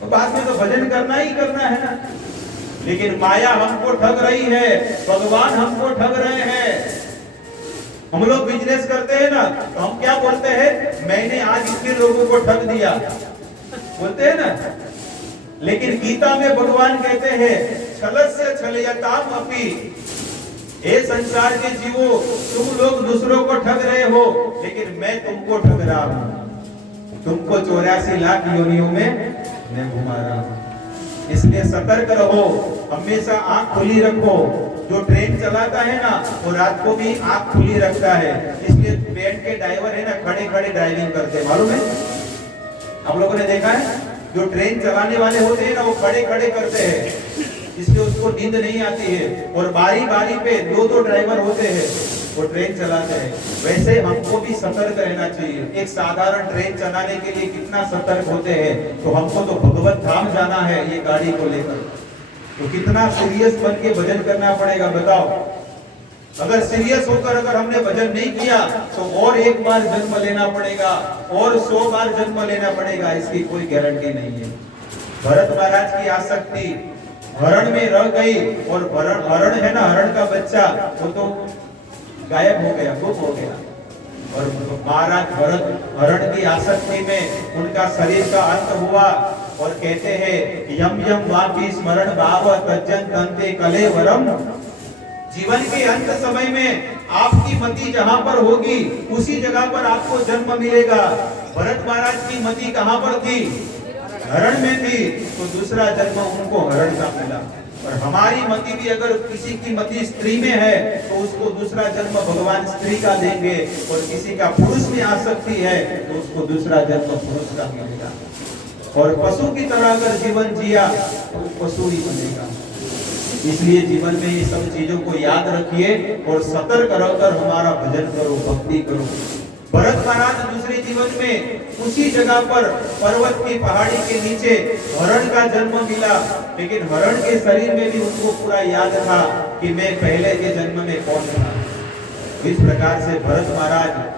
तो बाद में तो भजन करना ही करना है ना। लेकिन माया हमको ठग रही है, भगवान हमको ठग रहे हैं। हम लोग बिजनेस करते हैं ना, तो हम क्या बोलते हैं, मैंने आज इतने लोगों को ठग दिया, बोलते हैं ना। लेकिन गीता में भगवान कहते हैं छलस्य छलयताम अपि, हे संसार के जीवो, तुम लोग दूसरों को ठग रहे हो, लेकिन मैं तुमको ठग रहा हूं। तुमको 84 लाख योनियों में मैं घुमा रहा हूं। इसलिए सतर्क रहो, हमेशा आंख खुली रखो। जो ट्रेन चलाता है ना, वो रात को भी आंख खुली रखता है। इसलिए ट्रेन के ड्राइवर है ना, खड़े खड़े ड्राइविंग करते हैं, मालूम है? आप लोगों ने देखा है, जो ट्रेन चलाने वाले होते हैं ना, वो खड़े खड़े करते हैं, इसलिए उसको नींद नहीं आती है। और बारी बारी पे दो दो ड्राइवर होते हैं, वो ट्रेन चलाते हैं। वैसे हमको भी सतर्क रहना चाहिए। एक साधारण ट्रेन चलाने के लिए कितना सतर्क होते हैं, तो हमको तो भगवत धाम जाना है ये गाड़ी को लेकर, तो कितना सीरियस बन के भजन करना पड़ेगा, बताओ। अगर सीरियस होकर अगर हमने भजन नहीं किया, तो और एक बार जन्म लेना पड़ेगा, और 100 बार जन्म लेना पड़ेगा, इसकी कोई गारंटी नहीं है। भरत महाराज की आसक्ति हरण में रह गई, और हरण है ना, हरण का बच्चा, वो तो गायब हो गया, गुम हो गया। और महाराज भरत हरण की आसक्ति में उनका शरीर का अंत हुआ, और कहते हैं यम यम वापि स्मरण भाव तज्जन तंते कलेवरम। जीवन के अंत समय में आपकी मति जहां पर होगी, उसी जगह पर आपको जन्म मिलेगा। भरत महाराज की मति कहां पर थी? हरण में थी, तो दूसरा जन्म उनको हरण का मिला। और हमारी मति भी अगर किसी की मति स्त्री में है, तो उसको दूसरा जन्म भगवान स्त्री का देंगे, और किसी का पुरुष में आसक्ति है, तो उसको दूसरा जन्म पुरुष का मिलेगा। और पशु की तरह अगर जीवन जिया, तो पशु ही बनेगा। इसलिए जीवन में ये सब चीजों को याद रखिए, और सतर्क रहकर हमारा भजन करो, भक्ति करो। भरत महाराज दूसरे जीवन में उसी जगह पर पर्वत की पहाड़ी के नीचे हरण का जन्म मिला, लेकिन हरण के शरीर में भी उनको पूरा याद था कि मैं पहले के जन्म में कौन था। इस प्रकार से भरत महाराज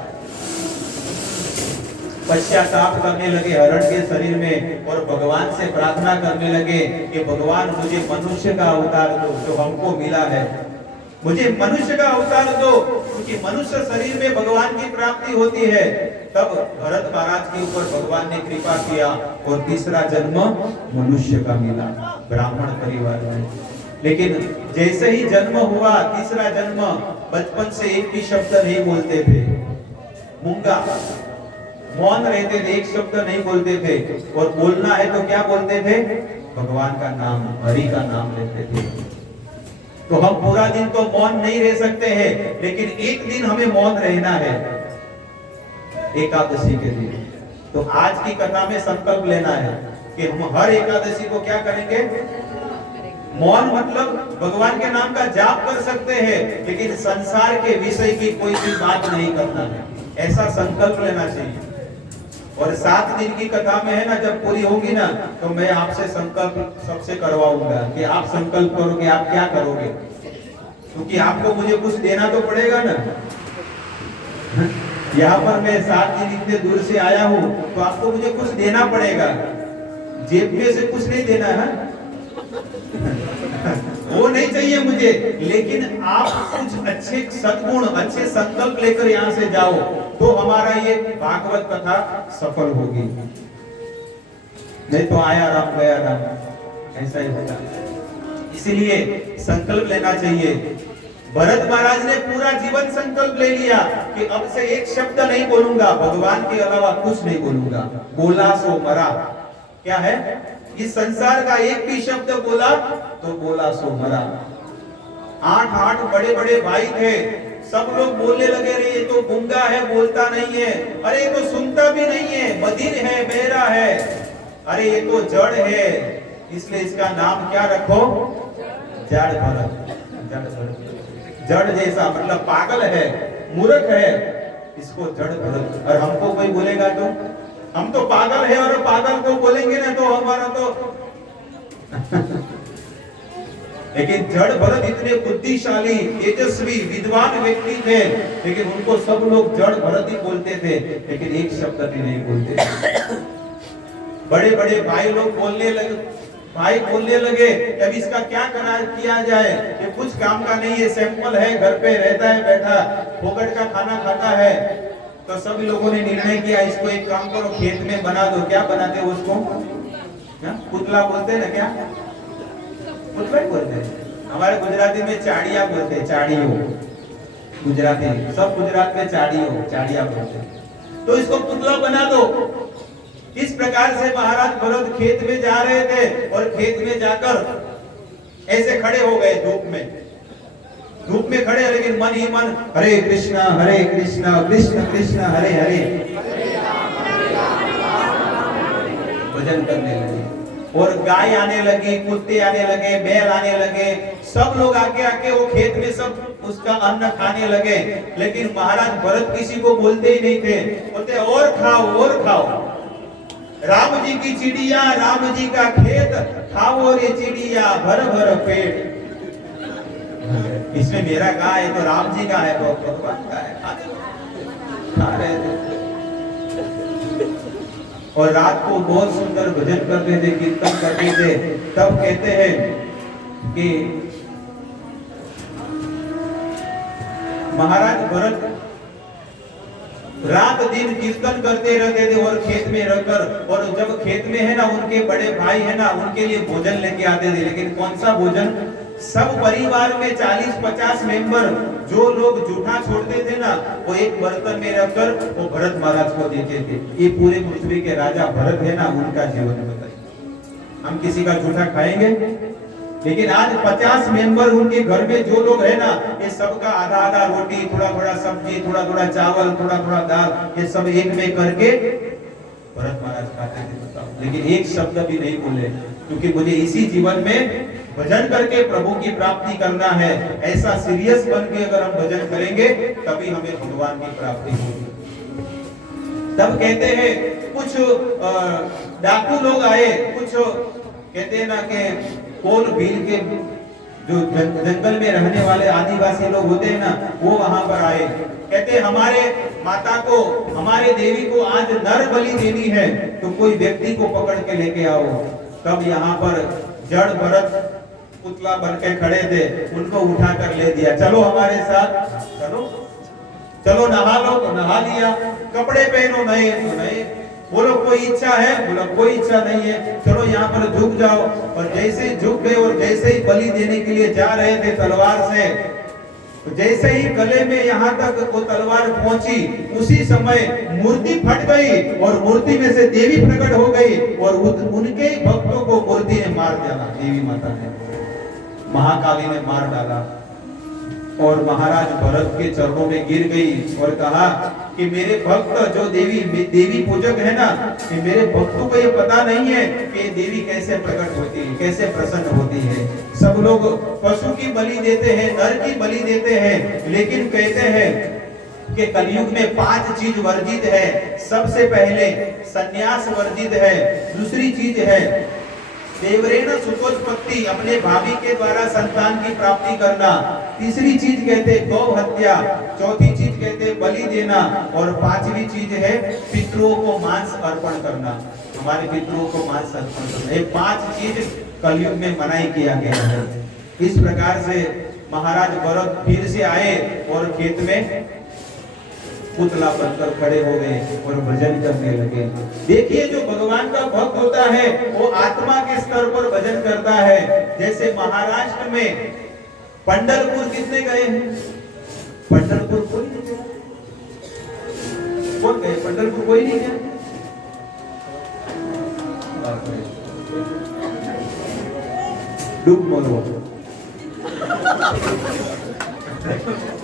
पश्चाताप करने लगे हरण के शरीर में, और भगवान से प्रार्थना करने लगे कि भगवान मुझे मनुष्य का अवतार दो, जो हमको मिला है, मुझे मनुष्य का अवतार दो, क्योंकि मनुष्य शरीर में भगवान की प्राप्ति होती है। तब भरत महाराज के ऊपर भगवान ने कृपा किया, और तीसरा जन्म मनुष्य का मिला, ब्राह्मण परिवार में। लेकिन जैसे ही जन्म हुआ, तीसरा जन्म, बचपन से एक भी शब्द नहीं बोलते थे, मूंगा, मौन रहते थे, एक शब्द नहीं बोलते थे। और बोलना है तो क्या बोलते थे? भगवान का नाम, हरि का नाम लेते थे। तो हम पूरा दिन तो मौन नहीं रह सकते हैं, लेकिन एक दिन हमें मौन रहना है, एकादशी के दिन। तो आज की कथा में संकल्प लेना है कि हम हर एकादशी को क्या करेंगे? मौन मतलब भगवान के नाम का जाप कर सकते हैं, लेकिन संसार के विषय की कोई भी बात नहीं करना है, ऐसा संकल्प लेना चाहिए। और 7 दिन की कथा में है ना, जब पूरी होगी ना, तो मैं आपसे संकल्प सबसे करवाऊंगा कि आप संकल्प करोगे, आप क्या करोगे, क्योंकि आपको मुझे कुछ देना तो पड़ेगा ना। यहाँ पर मैं 7 दिन इतने दूर से आया हूँ, तो आपको मुझे कुछ देना पड़ेगा, जेब में से कुछ नहीं देना है वो नहीं चाहिए मुझे, लेकिन आप कुछ अच्छे सद्गुण, अच्छे संकल्प लेकर यहाँ से जाओ, तो हमारा ये भागवत कथा सफल होगी। नहीं तो आया राम गया राम, ऐसा ही होगा। इसीलिए संकल्प लेना चाहिए। भरत महाराज ने पूरा जीवन संकल्प ले लिया कि अब से एक शब्द नहीं बोलूंगा, भगवान के अलावा कुछ नहीं बोलूंगा। बोला सो मरा, क्या है? इस संसार का एक भी शब्द बोला तो बोला सो मरा। 8 बड़े बड़े भाई थे, सब लोग बोलने लगे, रे ये तो गूंगा है, बोलता नहीं है, अरे ये तो सुनता भी नहीं है, बधिर है, बहरा है, अरे ये तो जड़ है, इसलिए इसका नाम क्या रखो? जड़ भरत। जड़ जैसा मतलब पागल है, मूर्ख है, इसको जड़ भरत। और हमको कोई बोलेगा तो हम तो पागल है, और पागल को बोलेंगे ना तो हमारा तो लेकिन जड़ भरत इतने बुद्धिशाली, तेजस्वी, विद्वान व्यक्ति थे, लेकिन उनको सब लोग जड़ भरत ही बोलते थे, लेकिन एक शब्द भी नहीं बोलते। बड़े बड़े भाई लोग बोलने लगे कि अब इसका क्या किया जाए, ये कुछ काम का नहीं है, सैंपल है, घर पे रहता है बैठा, फोकट का खाना खाता है। तो सभी लोगों ने निर्णय किया इसको एक काम करो, खेत में बना दो। क्या बनाते हो उसको? पुतला बोलते हैं ना, क्या पुतला ही बोलते हैं। हमारे गुजराती में चाड़िया बोलते हैं, चाड़ियो गुजराती, सब गुजरात में चाड़िया बोलते हैं। तो इसको पुतला बना दो। इस प्रकार से महाराज भरत खेत में जा रहे थे और खेत में जाकर ऐसे खड़े हो गए धूप में खड़े, लेकिन मन ही मन हरे कृष्णा कृष्ण कृष्ण हरे हरे भजन करने लगे। और गाय आने लगी, कुत्ते आने लगे, बैल आने लगे, सब लोग आके वो खेत में सब उसका अन्न खाने लगे। लेकिन महाराज भरत किसी को बोलते ही नहीं थे, बोलते और खाओ। राम जी की चिड़िया, राम जी का खेत, खाओ रे चिड़िया भर भर पेट। इसमें मेरा कहाँ है? तो राम जी का है, भगवान का है, खा रहे थे। और रात को बहुत सुंदर भजन करते थे, कीर्तन करते थे। तब कहते हैं कि महाराज भरत रात दिन कीर्तन करते रहते थे और खेत में रहकर, और जब खेत में है ना उनके बड़े भाई है ना, उनके लिए भोजन लेके आते थे। लेकिन कौन सा भोजन? सब परिवार में 40-50 मेंबर जो लोग जूठा छोड़ते थे ना, वो एक बर्तन में रखकर वो भरत महाराज को देते थे। ये पूरे पृथ्वी के राजा भरत है ना, उनका जीवन बताइए। हम किसी का जूठा खाएंगे? लेकिन आज 50 मेंबर उनके घर में जो लोग है ना, ये सबका आधा रोटी, थोड़ा सब्जी, थोड़ा चावल, थोड़ा दाल, ये सब एक में करके भरत महाराज खाते थे। बताओ, लेकिन एक शब्द भी नहीं बोले, क्योंकि मुझे इसी जीवन में भजन करके प्रभु की प्राप्ति करना है। ऐसा सीरियस बन के अगर हम भजन करेंगे तभी हमें भगवान की प्राप्ति होगी। तब कहते हैं कुछ डाकू लोग आए, कुछ कहते हैं ना कि कोल भील के जो जंगल में रहने वाले आदिवासी लोग होते हैं ना, वो वहां पर आए। कहते हमारे माता को, हमारे देवी को आज नर बलि देनी है, तो कोई व्यक्ति को पकड़ के लेके आओ। तब यहाँ पर जड़ भरत पुतला बन के खड़े थे, उनको उठा कर ले दिया, चलो हमारे साथ, चलो नहा लो, तो नहा लिया, कपड़े पहनो नए तो नए, बोलो कोई इच्छा है, बोलो कोई इच्छा नहीं है, चलो यहाँ पर झुक जाओ। और जैसे झुक गए और जैसे ही बलि देने के लिए जा रहे थे तलवार से, तो जैसे ही गले में यहाँ तक वो तलवार पहुंची, उसी समय मूर्ति फट गई और मूर्ति में से देवी प्रकट हो गई और उनके भक्तों को मूर्ति ने मार डाला। देवी माता ने, महाकाली ने मार डाला और महाराज भरत के चरणों में गिर गई और कहा कि मेरे भक्त जो देवी पूजक है ना, कि मेरे भक्तों को ये पता नहीं है कि देवी कैसे प्रकट होती है, कैसे प्रसन्न होती है। सब लोग पशु की बलि देते हैं, नर की बलि देते हैं, लेकिन कहते हैं कि कलयुग में 5 चीज वर्जित है। सबसे पहले सन्यास वर्जित है, दूसरी चीज है देवरेण सुतोत्पत्ति, अपने भाभी के द्वारा संतान की प्राप्ति करना, तीसरी चीज कहते गौ हत्या, चौथी चीज कहते बलि देना, और 5वीं चीज है पितरों को मांस अर्पण करना। हमारे पितरों को मांस अर्पण करना, ये 5 चीज कलयुग में मनाई किया गया है। इस प्रकार से महाराज भरत फिर से आए और खेत में पुतला बनकर खड़े हो गए और भजन करने लगे। देखिए, जो भगवान का भक्त होता है वो आत्मा के स्तर पर भजन करता है। जैसे महाराष्ट्र में पंढरपुर कितने गए हैं? पंढरपुर कोई नहीं गया। कौन गए? पंढरपुर कोई नहीं गया। डूब मरो।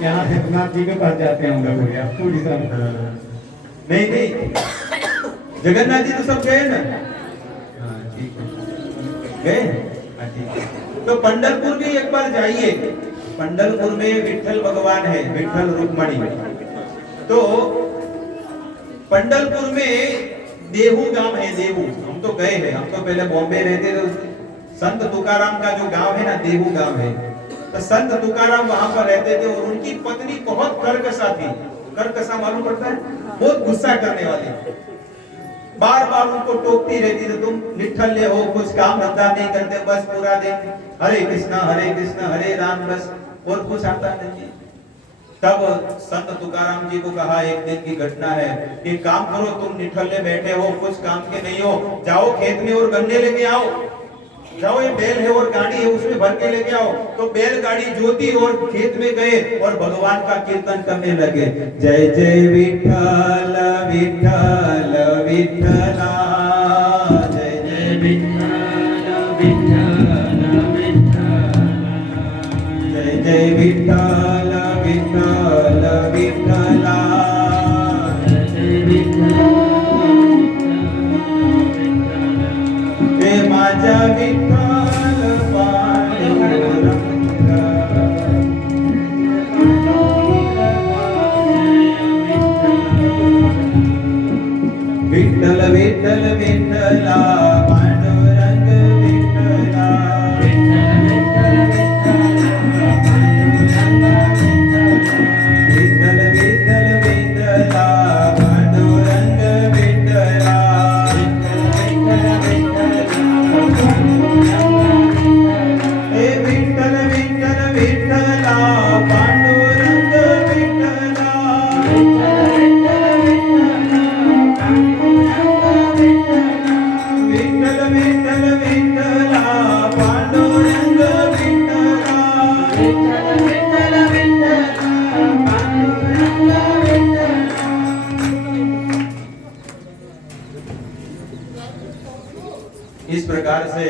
यहाँ जगन्नाथ जी के पास जाते हैं हम लोग, पूरी तरह। नहीं, जगन्नाथ जी तो सब गए ना। ठीक है, गए। ठीक है, तो पंढरपुर भी एक बार जाइए। पंढरपुर में विठल भगवान है, विठल रुक्मणी। तो पंढरपुर में देहू गांव है, देहू। हम तो गए हैं, हम तो पहले बॉम्बे रहते थे। संत तुकाराम का जो गांव है ना, देहू गांव है। तो संत तुकाराम वहां पर रहते थे और उनकी पत्नी बहुत कर्कशा थी। कर्कशा मालूम पड़ता है? बहुत गुस्सा करने वाली। बार बार उनको टोकती रहती थी, तुम निठल्ले हो, कुछ काम धंधा नहीं करते, बस पूरा दिन हरे कृष्ण हरे राम, बस और कुछ आता नहीं। तब संत तुकाराम जी को कहा, एक दिन की घटना है, कि काम करो, तुम निठल्ले बैठे हो, कुछ काम के नहीं हो, जाओ खेत में और गन्ने लेके आओ, जाओ ये बैल है और गाड़ी है उसमें भर के लेके आओ। तो बैल गाड़ी जोती और खेत में गए और भगवान का कीर्तन करने लगे, जय जय विठ्ठल विठ्ठल विठ्ठला, जय जय विठ्ठल विठ्ठल विठ्ठला, जय जय विठ्ठल विठ्ठल विठ्ठला, जय जय विठ्ठल माझा विठ्ठल पांडुरंग, विठ्ठल विठ्ठल विठ्ठला पांडुरंग विठ्ठला, विठ्ठल विठ्ठल विठ्ठल विठ्ठला पांडुरंग विठ्ठला, हे विठ्ठल विठ्ठल विठ्ठला पांडुरंग विठ्ठला, विठ्ठल विठ्ठल विठ्ठला पांडुरंग विठ्ठला, विठ्ठल विठ्ठल विठ्ठला पांडुरंग विठ्ठला। इस प्रकार से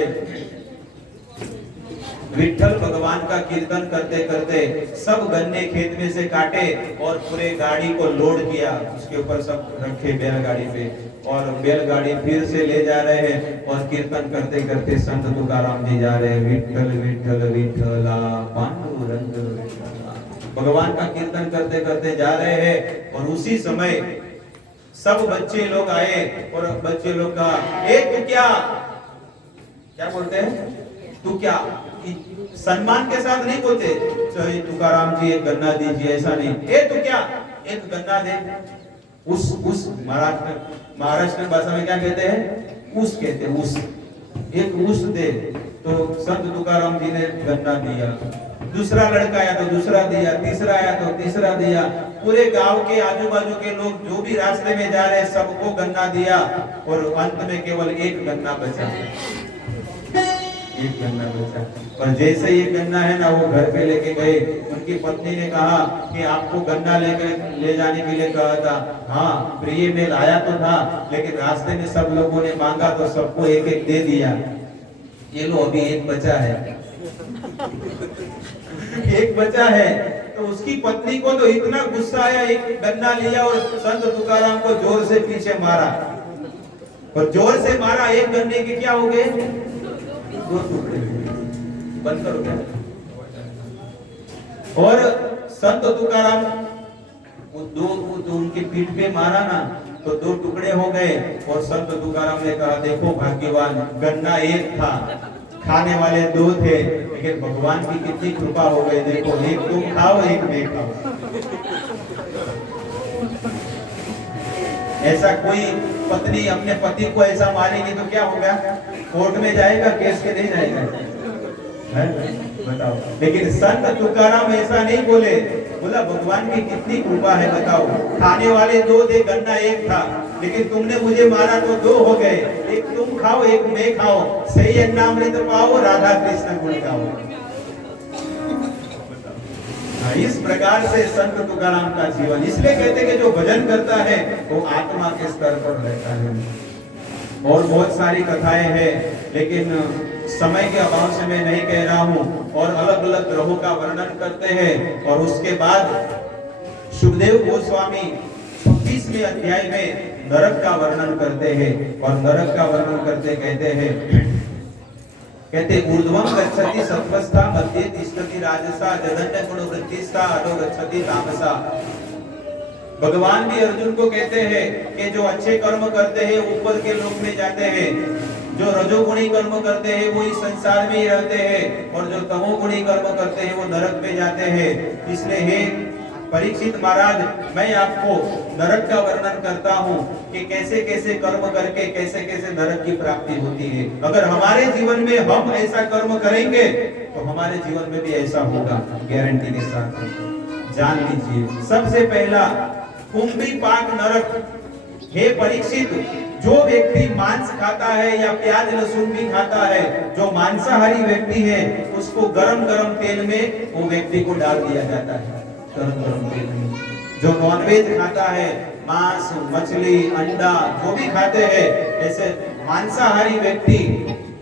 विठ्ठल भगवान का कीर्तन करते करते सब गन्ने खेत में से काटे और पूरे गाड़ी को लोड किया, उसके ऊपर सब रखे बैलगाड़ी पे, और बैलगाड़ी फिर से ले जा रहे हैं और कीर्तन करते करते संत तुकाराम जी जा रहे हैं, विठ्ठल विठ्ठल विठ्ठला पांडुरंग विठ्ठला, भगवान का कीर्तन करते करते जा रहे हैं। और उसी समय सब बच्चे लोग आए और बच्चे लोग का, ए तू क्या बोलते हैं, तू क्या, सम्मान के साथ नहीं बोलते, तुकाराम जी एक गन्ना दीजिए, ऐसा नहीं, ए तू क्या, एक गन्ना दे, उस महाराष्ट्र भाषा में क्या कहते हैं, उस कहते हैं, उस, एक उस दे। तो संत तुकाराम जी ने गन्ना दिया, दूसरा लड़का आया तो दूसरा दिया, तीसरा आया तो तीसरा दिया, पूरे गांव के आजू बाजू के लोग जो भी रास्ते में जा रहे सबको गन्ना दिया, और अंत में केवल एक गन्ना बचा, एक गन्ना बचा। और जैसे ये गन्ना है ना, वो घर पे लेके गए, उनकी पत्नी ने कहा कि आपको गन्ना ले जाने के लिए कहा था, हाँ प्रिय में लाया तो था, लेकिन रास्ते में सब लोगों ने मांगा तो सबको एक एक दे दिया, ये लो अभी एक बचा है, एक बचा है। तो उसकी पत्नी को तो इतना गुस्सा आया, एक गन्ना लिया और संत तुकाराम को जोर से पीछे मारा, और जोर से मारा, एक गन्ने के क्या हो गए, दो टुकड़े, बंद करो क्या। और संत तुकाराम दो उनकी पीठ पे मारा ना, तो दो टुकड़े हो गए। और संत तुकाराम ने कहा, देखो भाग्यवान, गन्ना एक था, खाने वाले दो थे, लेकिन भगवान की कितनी कृपा हो गई, देखो एक तुम खाओ एक मैं खाओ। ऐसा कोई पत्नी अपने पति को ऐसा मारेगी तो क्या होगा, कोर्ट में जाएगा, केस के नहीं जाएगा, बताओ। लेकिन संत तुकाराम ऐसा नहीं बोले, बोला भगवान की कितनी कृपा है, बताओ, खाने वाले दो थे, गन्ना एक था, लेकिन तुमने मुझे मारा तो दो हो गए, एक तुम खाओ एक मैं खाओ, सही अन्नामृत पाओ, राधा कृष्ण गुण गाओ। इस प्रकार से संत तुकाराम का जीवन, इसलिए कहते हैं कि जो भजन करता है वो आत्मा के स्तर पर रहता है। और बहुत सारी कथाएं हैं, लेकिन समय के अभाव से मैं नहीं कह रहा हूं। और अलग अलग ग्रहों का वर्णन करते हैं। और उसके बाद सुखदेव गोस्वामी 26वें अध्याय में नरक का वर्णन करते हैं। और नरक का वर्णन करते कहते हैं, ऊर्ध्वं गच्छति सत्वस्था, मध्ये तिष्ठति राजसा, जघन्य गुण वृत्तिस्था, अधो गच्छति तामसा। भगवान भी अर्जुन को कहते हैं कि जो अच्छे कर्म करते हैं ऊपर के लोक में जाते हैं, जो रजोगुणी कर्म करते हैं वो इस संसार में ही रहते हैं, और जो तमोगुणी कर्म करते हैं वो नरक में जाते हैं। इसलिए हे परीक्षित महाराज, मैं आपको नरक का वर्णन करता हूँ कि कैसे कैसे कर्म करके कैसे कैसे नरक की प्राप्ति होती है। अगर हमारे जीवन में हम ऐसा कर्म करेंगे तो हमारे जीवन में भी ऐसा होगा, गारंटी के साथ। जान लीजिए, सबसे पहला कुंभीपाक नरक। हे परीक्षित, जो व्यक्ति मांस खाता है या प्याज लहसुन भी खाता है, जो मांसाहारी व्यक्ति है, उसको गरम गरम तेल में वो व्यक्ति को डाल दिया जाता है, गरम गरम तेल में। जो नॉनवेज खाता है, मांस मछली अंडा जो भी खाते हैं, ऐसे मांसाहारी व्यक्ति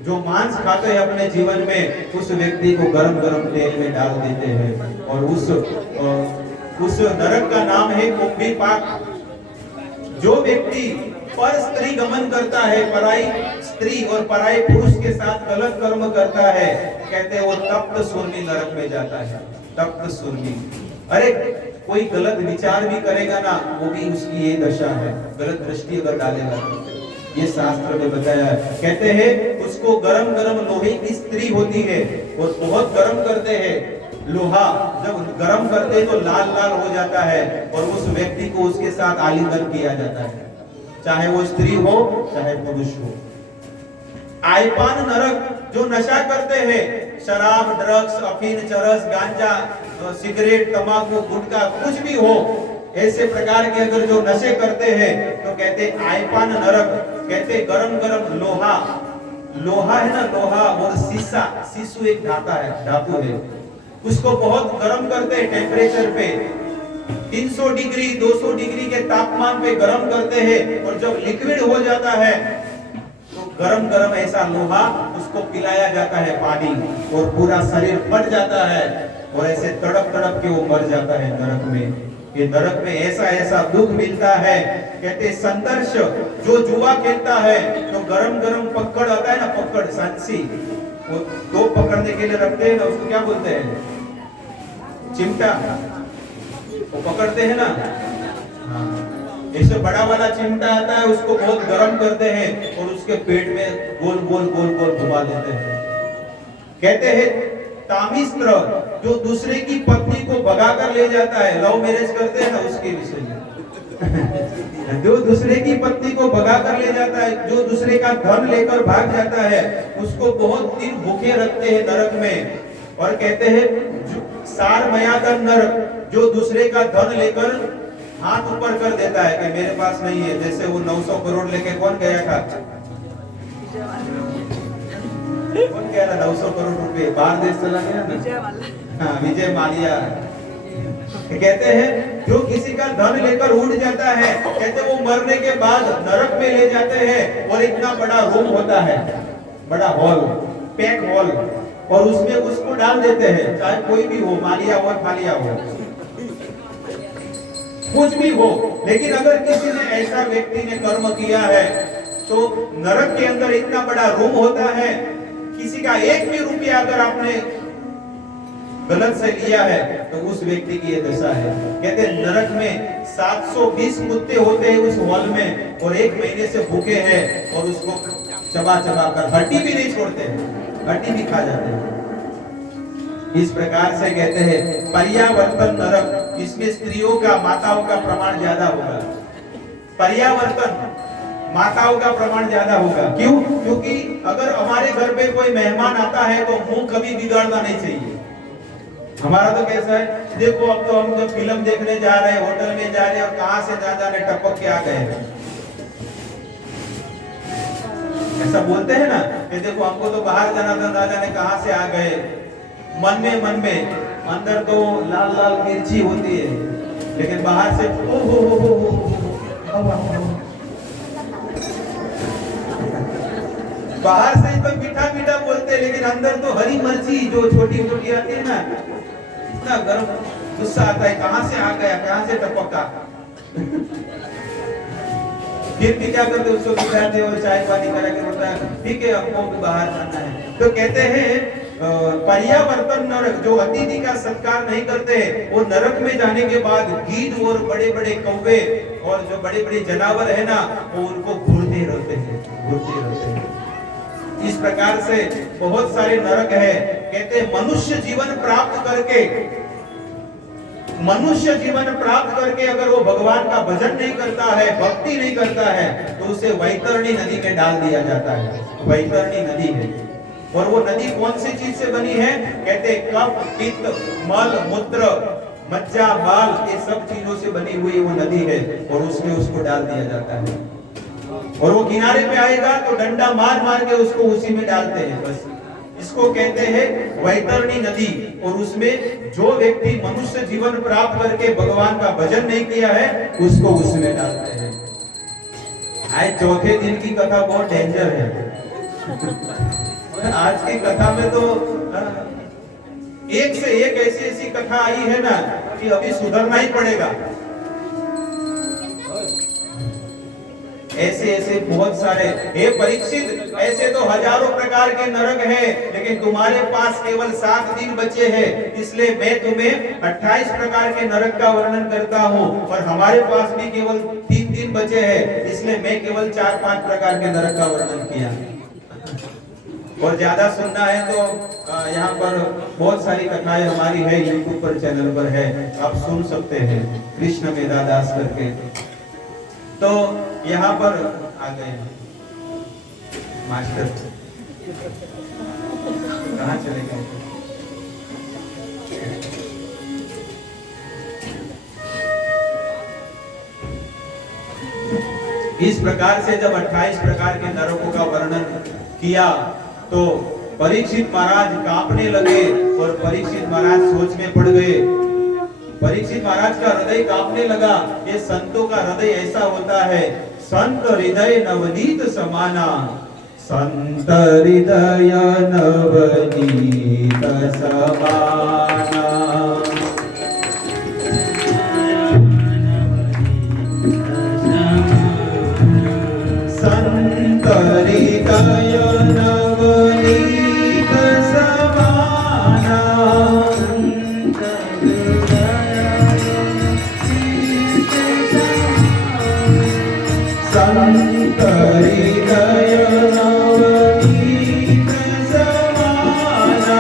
जो मांस खाते हैं अपने जीवन में, उस व्यक्ति को गरम गरम तेल में डाल देते हैं और उस नरक का नाम है कुंभीपाक। जो व्यक्ति पर स्त्री गमन करता है, पराई स्त्री और पराई पुरुष के साथ गलत कर्म करता है, कहते हैं वो तप्त सूर्मी नरक में जाता है। तप्त सूर्मी, अरे कोई गलत विचार भी करेगा ना, वो भी उसकी ये दशा है, गलत दृष्टि अगर डालेगा, ये शास्त्र में बताया है। कहते हैं उसको गरम गरम लोहे की स्त्री होती है और बहुत गरम करते हैं लोहा, जब गरम करते हैं तो लाल लाल हो जाता है और उस व्यक्ति को उसके साथ आलिंगन किया जाता है, चाहे वो स्त्री हो चाहे पुरुष हो। आईपान नरक, जो नशा करते हैं, शराब ड्रग्स अफीम चरस गांजा सिगरेट तंबाकू गुटखा कुछ भी हो, ऐसे प्रकार के अगर जो नशे करते हैं तो कहते आईपान नरक। कहते गरम गरम लोहा, लोहा है ना, लोहा और शीशा, शीशु एक धातु है, उसको बहुत गर्म करते हैं टेम्परेचर पे, 300 डिग्री 200 डिग्री के तापमान पे गर्म करते हैं और जब लिक्विड हो जाता है तो गरम गरम ऐसा लोहा उसको पिलाया जाता है पानी और पूरा शरीर फट जाता है और ऐसे तड़प तड़प के वो मर जाता है नरक में। ये नरक में ऐसा ऐसा दुख मिलता है। कहते संदर्श, जो जुआ खेलता है तो गरम गरम पकड़ आता है ना, पकड़ सांसी, वो दो पकड़ने के लिए रखते हैं ना, उसको क्या बोलते हैं, चिमटा, वो पकड़ते हैं ना, हाँ, ऐसे बड़ा वाला चिमटा आता है, उसको बहुत गर्म करते हैं और उसके पेट में गोल गोल गोल गोल घुमा देते हैं। कहते हैं तामिस्त्र, जो दूसरे की पत्नी को भगा कर ले जाता है, लव मैरिज करते हैं ना, उसके विषय में जो दूसरे की पत्नी को भगा कर ले जाता है, जो दूसरे का धन लेकर भाग जाता है, उसको बहुत दिन भूखे रखते हैं नरक में। और कहते हैं सार मयादन नरक, जो दूसरे का धन लेकर हाथ ऊपर कर देता है कि मेरे पास नहीं है, जैसे वो 900 करोड़ लेके कौन गया था, कौन गया था 900 करोड़ रुपए, बाहर देश चला गया ना, हाँ, विजय माल्या। कहते हैं जो किसी का धन लेकर उड़ जाता है, कहते वो मरने के बाद नरक में ले जाते हैं और इतना बड़ा रूम होता है, बड़ा हॉल, पैक हॉल, और उसमें उसको डाल देते हैं, चाहे कोई भी हो, मालिया हो फालिया हो, कुछ भी हो। लेकिन अगर किसी ने ऐसा व्यक्ति ने कर्म किया है तो नरक के अंदर इतना बड़ा रूम होता है, किसी का एक भी रुपया अगर आपने गलत से लिया है तो उस व्यक्ति की ये दशा है। कहते हैं नरक में 720 कुत्ते होते हैं उस हॉल में और 1 महीने से भूखे हैं और उसको चबा चबा कर हड्डी भी नहीं छोड़ते हैं, हड्डी भी खा जाते हैं। इस प्रकार से कहते हैं पर्यावर्तन नरक, इसमें स्त्रियों का माताओं का प्रमाण ज्यादा होगा। पर्यावर्तन माताओं का प्रमाण ज्यादा होगा, क्यों? क्योंकि अगर हमारे घर पे कोई मेहमान आता है तो मुंह कभी बिगाड़ना नहीं चाहिए। हमारा तो कैसा है, देखो अब तो हम जब फिल्म देखने जा रहे हैं, होटल में जा रहे हैं और कहां से ना जाने टपक के आ गए, ऐसा बोलते हैं ना कि देखो हमको तो बाहर जाना था, ना जाने कहां से आ गए। मन में अंदर तो लाल लाल मिर्ची होती है, लेकिन बाहर से बाहर से तो मीठा मीठा बोलते हैं, लेकिन अंदर तो हरी मिर्ची जो छोटी छोटी आती है ना, इतना गर्म गुस्सा आता है, कहां से आ गया, कहां से टपका। फिर भी क्या करते, उसको बिठाते और चाय पानी करा के बोलता है ठीक है हमको भी बाहर जाना है। तो कहते हैं पर्यावर्तन नरक, जो अतिथि का सत्कार नहीं करते वो नरक में जाने के बाद गीध और बड़े बड़े कौवे और जो बड़े बड़े जानवर है ना, वो उनको घूरते रहते हैं। इस प्रकार से बहुत सारे नरक है। कहते हैं मनुष्य जीवन प्राप्त करके मनुष्य जीवन प्राप्त करके अगर वो भगवान का भजन नहीं करता है, भक्ति नहीं करता है, तो उसे वैतरणी नदी में डाल दिया जाता है। वैतरणी नदी है, और वो नदी कौन सी चीज से बनी है? कहते कफ, पित्त, मल, मूत्र, मज्जा, बाल, ये सब चीजों से बनी हुई वो नदी है, और उसमें उसको डाल दिया जाता है। और वो किनारे पे आएगा तो डंडा मार मार के उसको उसी में डालते हैं। बस इसको कहते हैं वैतरणी नदी। और उसमें जो व्यक्ति मनुष्य जीवन प्राप्त करके भगवान का भजन नहीं किया है, उसको उसमें डालते हैं। आज चौथे दिन की कथा बहुत डेंजर है। आज की कथा में तो एक से एक ऐसी ऐसी कथा आई है ना कि अभी सुधरना ही पड़ेगा। ऐसे ऐसे बहुत सारे। हे परीक्षित, ऐसे तो हजारों प्रकार के नरक हैं, लेकिन तुम्हारे पास केवल 7 दिन बचे हैं, इसलिए मैं तुम्हें 28 प्रकार के नरक का वर्णन करता हूँ। और हमारे पास भी केवल 3 दिन बचे हैं, इसलिए मैं केवल 4-5 प्रकार के नरक का वर्णन किया। और ज्यादा सुनना है तो यहाँ पर बहुत सारी कथाएं हमारी है, यूट्यूब पर चैनल पर है, आप सुन सकते हैं, कृष्ण मेधा दास करके। तो यहाँ पर आ गए मास्टर, कहाँ चले गए? इस प्रकार से जब 28 प्रकार के नरकों का वर्णन किया तो परीक्षित महाराज कांपने लगे, और परीक्षित महाराज सोच में पड़ गए। परीक्षित महाराज का हृदय कांपने लगा। ये संतों का हृदय ऐसा होता है, संत हृदय नवनीत समाना, संत हृदय नवनीत समाना, संत हृदय नवनीत समाना, संत हृदय नवनीत समाना।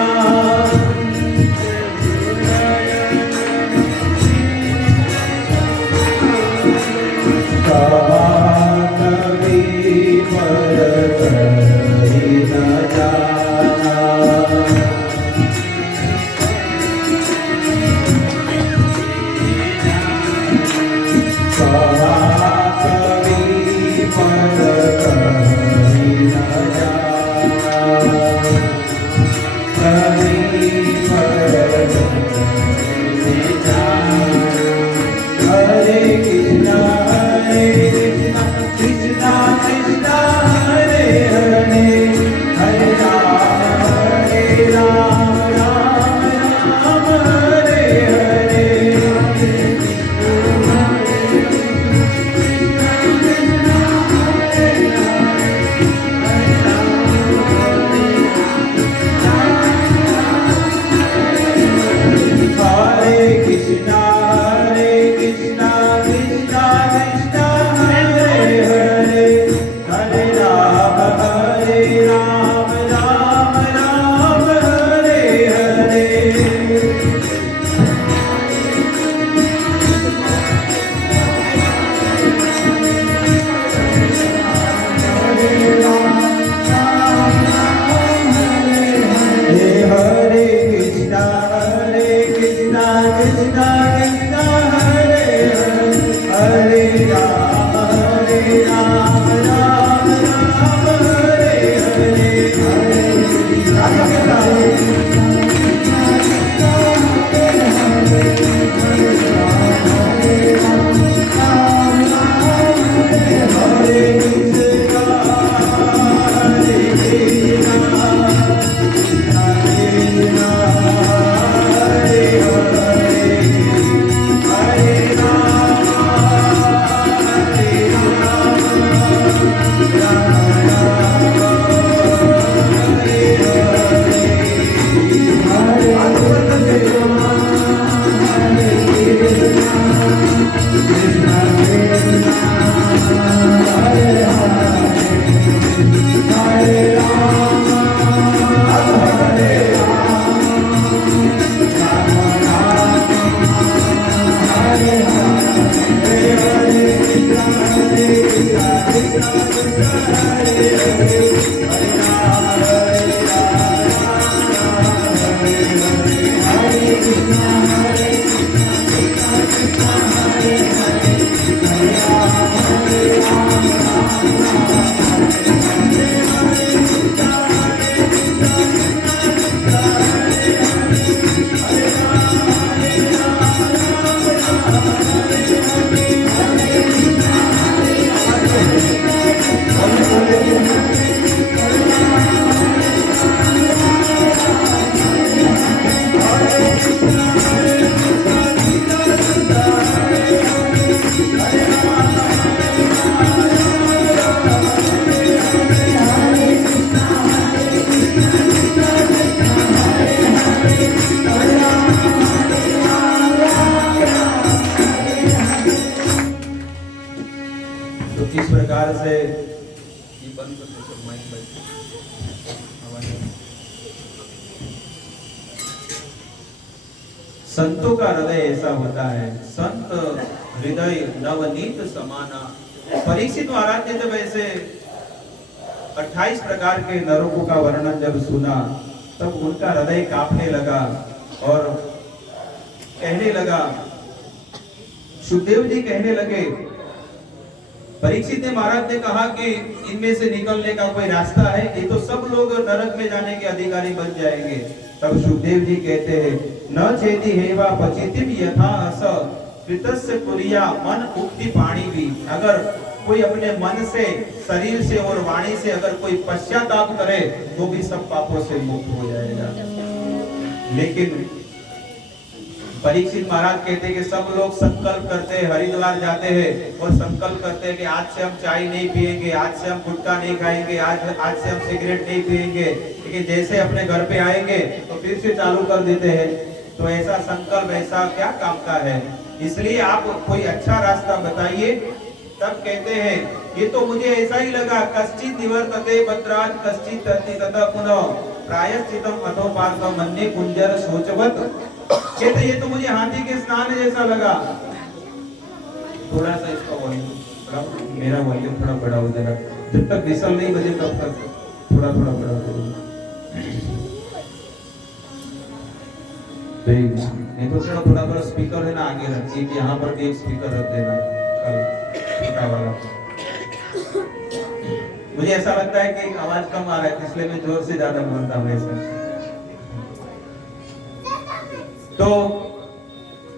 संतों का हृदय ऐसा होता है, संत हृदय नवनीत समाना। परीक्षित महाराज ने जब ऐसे 28 प्रकार के नरकों का वर्णन जब सुना, तब उनका हृदय कांपने लगा और कहने लगा, सुखदेव जी कहने लगे, परीक्षित ने महाराज ने कहा कि इनमें से निकलने का कोई रास्ता है? ये तो सब लोग नरक में जाने के अधिकारी बन जाएंगे। तब सुखदेव जी कहते हैं, न चेति हेवा पचितिम यथा अस कृतस्य पुरिया मन उक्ति पाणी भी। अगर कोई अपने मन से, शरीर से और वाणी से अगर कोई पश्चाताप करे तो भी सब पापों से मुक्त हो जाएगा। लेकिन परीक्षित महाराज कहते हैं कि सब लोग संकल्प करते हैं, हरिद्वार जाते हैं और संकल्प करते हैं कि आज से हम चाय नहीं पिएंगे, आज से हम गुटखा नहीं खाएंगे, आज से हम सिगरेट नहीं पिएंगे। लेकिन जैसे अपने घर पे आएंगे तो फिर से चालू कर देते हैं। तो ऐसा संकल्प ऐसा क्या काम का है? इसलिए आप कोई अच्छा रास्ता बताइए। तब कहते हैं, ये तो मुझे ऐसा ही लगा, कश्चित निवर्तते भद्राज कश्चित तति तथा पुनः प्रायश्चितम अथो पार्थ मन्ये कुंजर सोचवत। कहते ये तो मुझे हाथी के स्नान जैसा लगा। थोड़ा सा इसका वॉल्यूम, मेरा वॉल्यूम थोड़ा बढ़ा हो जाएगा, जब तक विसल नहीं बजे तब तक थोड़ा थोड़ा बढ़ा हो। नहीं तो थोड़ा थोड़ा स्पीकर है ना आगे रखिए, कि यहाँ पर भी एक स्पीकर रख देना छोटा वाला। मुझे ऐसा लगता है कि आवाज कम आ रहा है, इसलिए मैं जोर से ज्यादा बोलता हूँ ऐसा। तो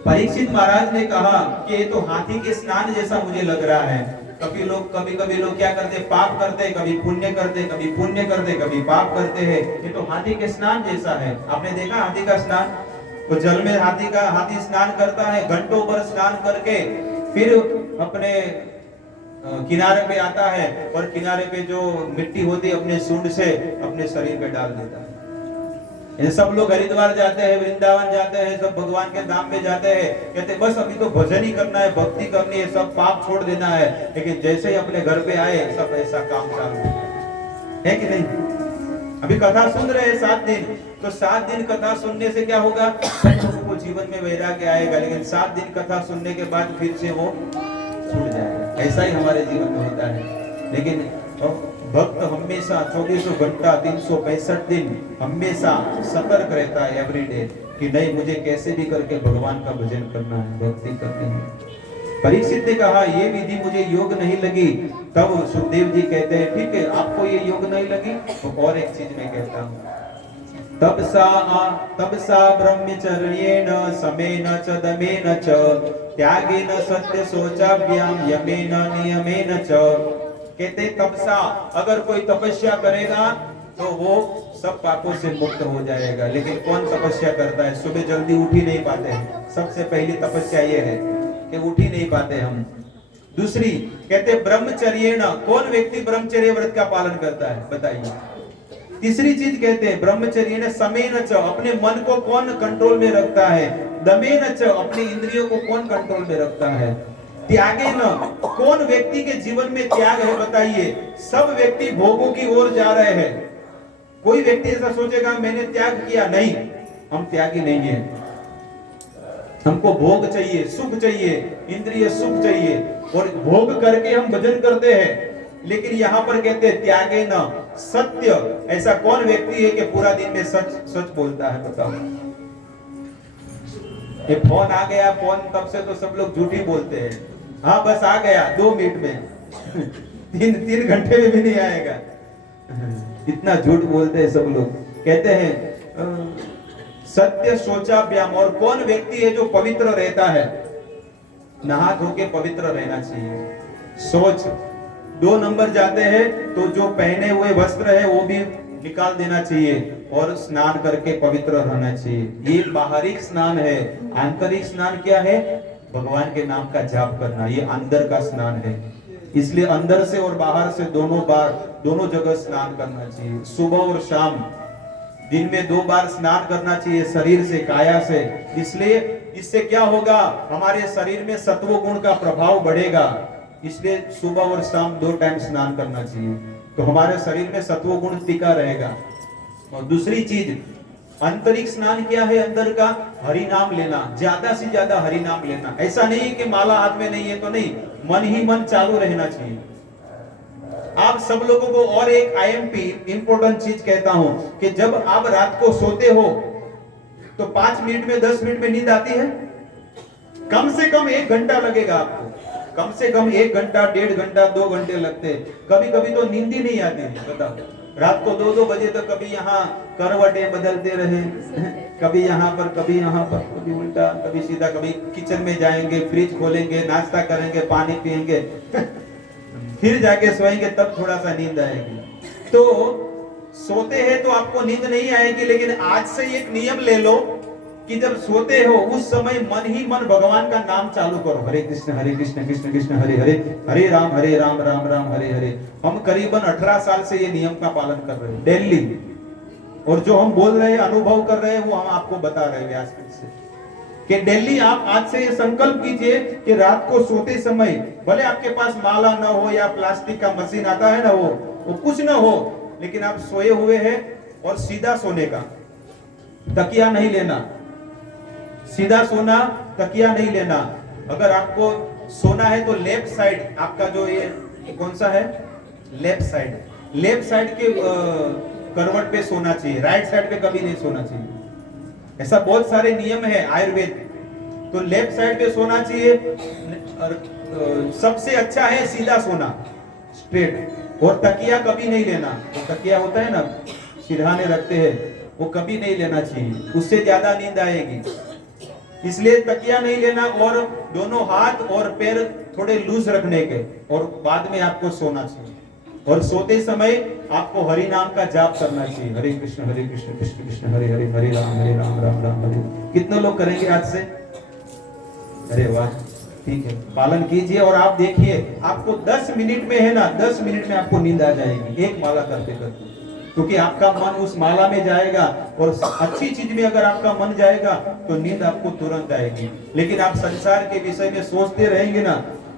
परीक्षित महाराज ने कहा कि ये तो हाथी के स्नान जैसा मुझे लग रहा है। कभी कभी लोग क्या करते, पाप करते, कभी पुण्य करते, कभी पुण्य करते, कभी पाप करते हैं। ये तो हाथी के स्नान जैसा है। आपने देखा हाथी का स्नान? तो जल में हाथी स्नान करता है, घंटों भर स्नान करके फिर अपने किनारे पे आता है और किनारे पे जो मिट्टी होती है अपने सूंड से अपने शरीर पे डाल देता है। ये सब लोग हरिद्वार जाते हैं, वृंदावन जाते हैं, सब भगवान के धाम में जाते हैं, कहते बस अभी तो भजन ही करना है, भक्ति करनी है, सब पाप छोड़ देना है। लेकिन जैसे ही अपने घर पे आए सब ऐसा काम चालू है कि नहीं? अभी कथा सुन रहे हैं 7 दिन, तो 7 दिन कथा सुनने से क्या होगा? वो जीवन में वैराग्य आएगा, लेकिन 7 दिन कथा सुनने के बाद फिर से वो छूट जाएगा। ऐसा ही हमारे जीवन में होता है। लेकिन भक्त हमेशा 24 घंटा 365 दिन हमेशा सतर्क रहता है एवरीडे, कि नहीं मुझे कैसे भी करके भगवान का भजन करना है, भक्ति करनी है। परीक्षित ने कहा ये विधि मुझे योग नहीं लगी। तब सुखदेव जी कहते हैं, ठीक है आपको ये योग नहीं लगी, तो और एक चीज मैं कहता हूँ। तब सा ब्रह्मचर्येण समेन च दमेन च त्यागेन सत्य शौचाभ्याम यमेन नियमेन च। कहते तपसा, अगर कोई तपस्या करेगा तो वो सब पापों से मुक्त हो जाएगा। लेकिन कौन तपस्या करता है? सुबह जल्दी उठ ही नहीं पाते हैं। सबसे पहली तपस्या ये है कि उठ ही नहीं पाते हम। दूसरी कहते ब्रह्मचर्येण, कौन व्यक्ति ब्रह्मचर्य व्रत का पालन करता है बताइए? तीसरी चीज कहते हैं ब्रह्मचर्येण समेन च, अपने मन को कौन कंट्रोल में रखता है? दमेन च, अपनी इंद्रियों को कौन कंट्रोल में रखता है? त्यागे न, कौन व्यक्ति के जीवन में त्याग है बताइए? सब व्यक्ति भोगों की ओर जा रहे हैं। कोई व्यक्ति ऐसा सोचेगा मैंने त्याग किया, नहीं, हम त्यागी नहीं है। हमको भोग चाहिए, सुख चाहिए, इंद्रिय सुख चाहिए, और भोग करके हम भजन करते हैं। लेकिन यहाँ पर कहते हैं त्यागे न सत्य, ऐसा कौन व्यक्ति है कि पूरा दिन में सच सच बोलता है? बताओ। ये फोन आ गया, फोन तब से तो सब लोग झूठ ही बोलते हैं। हाँ बस आ गया 2 मिनट में, 3 घंटे में भी नहीं आएगा। इतना झूठ बोलते हैं सब लोग। कहते हैं सत्य शौचाभ्याम, और कौन व्यक्ति है जो पवित्र रहता है? नहा धो के पवित्र रहना चाहिए। शौच 2 नंबर जाते हैं तो जो पहने हुए वस्त्र है वो भी निकाल देना चाहिए और स्नान करके पवित्र रहना चाहिए। ये बाहरी स्नान है। आंतरिक स्नान क्या है? भगवान के नाम का जाप करना, ये अंदर का स्नान है। इसलिए अंदर से और बाहर से दोनों जगह स्नान करना चाहिए। सुबह और शाम, दिन में 2 बार स्नान करना चाहिए, शरीर से, काया से। इसलिए इससे क्या होगा? हमारे शरीर में सत्व गुण का प्रभाव बढ़ेगा। इसलिए सुबह और शाम 2 टाइम स्नान करना चाहिए, तो हमारे शरीर में सत्व गुण टिका रहेगा। और दूसरी चीज, आंतरिक स्नान क्या है? अंदर का हरि नाम लेना, ज्यादा से ज्यादा हरि नाम लेना। ऐसा नहीं कि माला हाथ में नहीं है तो नहीं, मन ही मन चालू रहना चाहिए। आप सब लोगों को और एक आईएमपी इंपॉर्टेंट चीज कहता हूं कि जब आप रात को सोते हो तो 5 मिनट में 10 मिनट में नींद आती है? कम से कम 1 घंटा लगेगा आपको, कम से कम 1 घंटा, 1.5 घंटा, 2 घंटे लगते हैं। कभी कभी तो नींद ही नहीं आती है। बताओ, रात को 2-2 बजे तक कभी यहाँ करवटें बदलते रहे, कभी यहाँ पर, कभी यहाँ पर, कभी उल्टा, कभी सीधा, कभी किचन में जाएंगे, फ्रिज खोलेंगे, नाश्ता करेंगे, पानी पिएंगे, फिर जाके सोएंगे, तब थोड़ा सा नींद आएगी। तो सोते हैं तो आपको नींद नहीं आएगी, लेकिन आज से एक नियम ले लो कि जब सोते हो उस समय मन ही मन भगवान का नाम चालू करो। हरे कृष्ण कृष्ण कृष्ण हरे हरे, हरे राम राम राम हरे हरे। हम करीबन 18 साल से ये नियम का पालन कर रहे हैं डेली, और जो हम बोल रहे हैं, अनुभव कर रहे हैं, वो हम आपको बता रहे हैं व्यासपीठ से कि डेली आप आज से ये संकल्प कीजिए कि रात को सोते समय, भले आपके पास माला ना हो या प्लास्टिक का मशीन आता है ना, वो कुछ ना हो, लेकिन आप सोए हुए हैं और सीधा सोने का, तकिया नहीं लेना, सीधा सोना, तकिया नहीं लेना। अगर आपको सोना है तो लेफ्ट साइड आपका जो ये कौन सा है, लेफ्ट साइड के करवट पे सोना चाहिए, राइट साइड पे कभी नहीं सोना चाहिए। ऐसा बहुत सारे नियम है आयुर्वेद। तो लेफ्ट साइड पे सोना चाहिए, और सबसे अच्छा है सीधा सोना, स्ट्रेट। और तकिया कभी नहीं लेना, तो तकिया होता है ना सिरहाने रखते हैं, वो कभी नहीं लेना चाहिए, उससे ज्यादा नींद आएगी। इसलिए तकिया नहीं लेना, और दोनों हाथ और पैर थोड़े लूज रखने के, और बाद में आपको सोना चाहिए। और सोते समय आपको हरि नाम का जाप करना चाहिए। हरे कृष्ण कृष्ण कृष्ण हरे हरे, हरे राम राम हरे। कितने लोग करेंगे आज से? अरे वाह, ठीक है, पालन कीजिए। और आप देखिए, आपको 10 मिनट में है ना, 10 मिनट में आपको नींद आ जाएगी, एक माला करते करते, क्योंकि आपका मन उस माला में जाएगा। और अच्छी चीज में अगर आपका मन जाएगा तो नींद आपको तुरंत आएगी। लेकिन आप संसार के विषय में सोचते रहेंगे ना,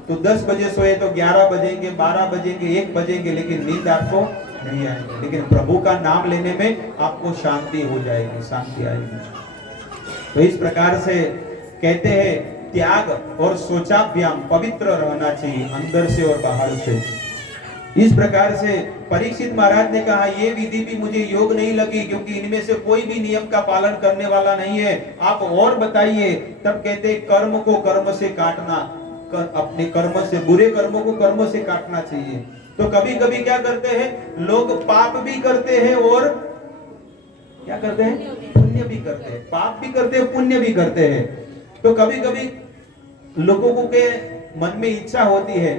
तो 10 बजे सोए तो 11 बजेंगे, 12 बजेंगे, 1 बजेंगे, लेकिन नींद आपको नहीं आएगी। लेकिन प्रभु का नाम लेने में आपको शांति हो जाएगी, शांति आएगी। तो इस प्रकार से कहते हैं, त्याग और सोचाभ्याम पवित्र रहना चाहिए, अंदर से और बाहर से। इस प्रकार से परीक्षित महाराज ने कहा, ये विधि भी मुझे योग नहीं लगी, क्योंकि इनमें से कोई भी नियम का पालन करने वाला नहीं है, आप और बताइए। तब कहते, कर्म को कर्म से काटना, अपने कर्म से, बुरे कर्मों को कर्म से काटना चाहिए। तो कभी कभी क्या करते हैं लोग, पाप भी करते हैं और क्या करते हैं, पुण्य भी करते हैं। पाप भी करते हैं, पुण्य भी करते हैं। तो कभी कभी लोगों को के मन में इच्छा होती है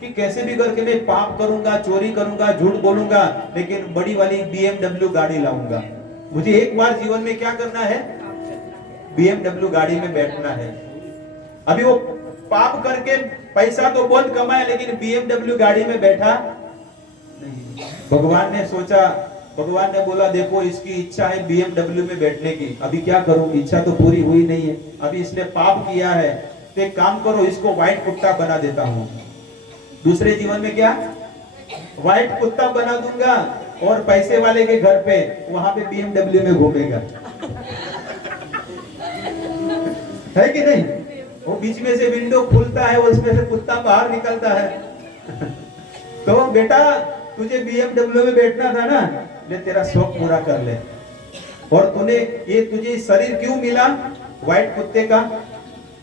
कि कैसे भी करके मैं पाप करूंगा, चोरी करूंगा, झूठ बोलूंगा, लेकिन बड़ी वाली BMW गाड़ी लाऊंगा। मुझे एक बार जीवन में क्या करना है, BMW गाड़ी में बैठना है। अभी वो पाप करके पैसा तो बहुत कमाया, लेकिन BMW गाड़ी में बैठा नहीं। भगवान ने सोचा, भगवान ने बोला, देखो इसकी इच्छा है BMW में बैठने की, अभी क्या करूं, इच्छा तो पूरी हुई नहीं है, अभी इसने पाप किया है, तो एक काम करो, इसको व्हाइट कुत्ता बना देता हूं। दूसरे जीवन में क्या, व्हाइट कुत्ता बना दूंगा, और पैसे वाले के घर पे, वहां पे BMW में घूमेगा। है कि नहीं? वो बीच में से विंडो खुलता है, उसमें से कुत्ता बाहर निकलता है। तो बेटा, तुझे BMW में बैठना था ना, ले तेरा शौक पूरा कर ले। और तूने ये, तुझे शरीर क्यों मिला व्हाइट कुत्ते का?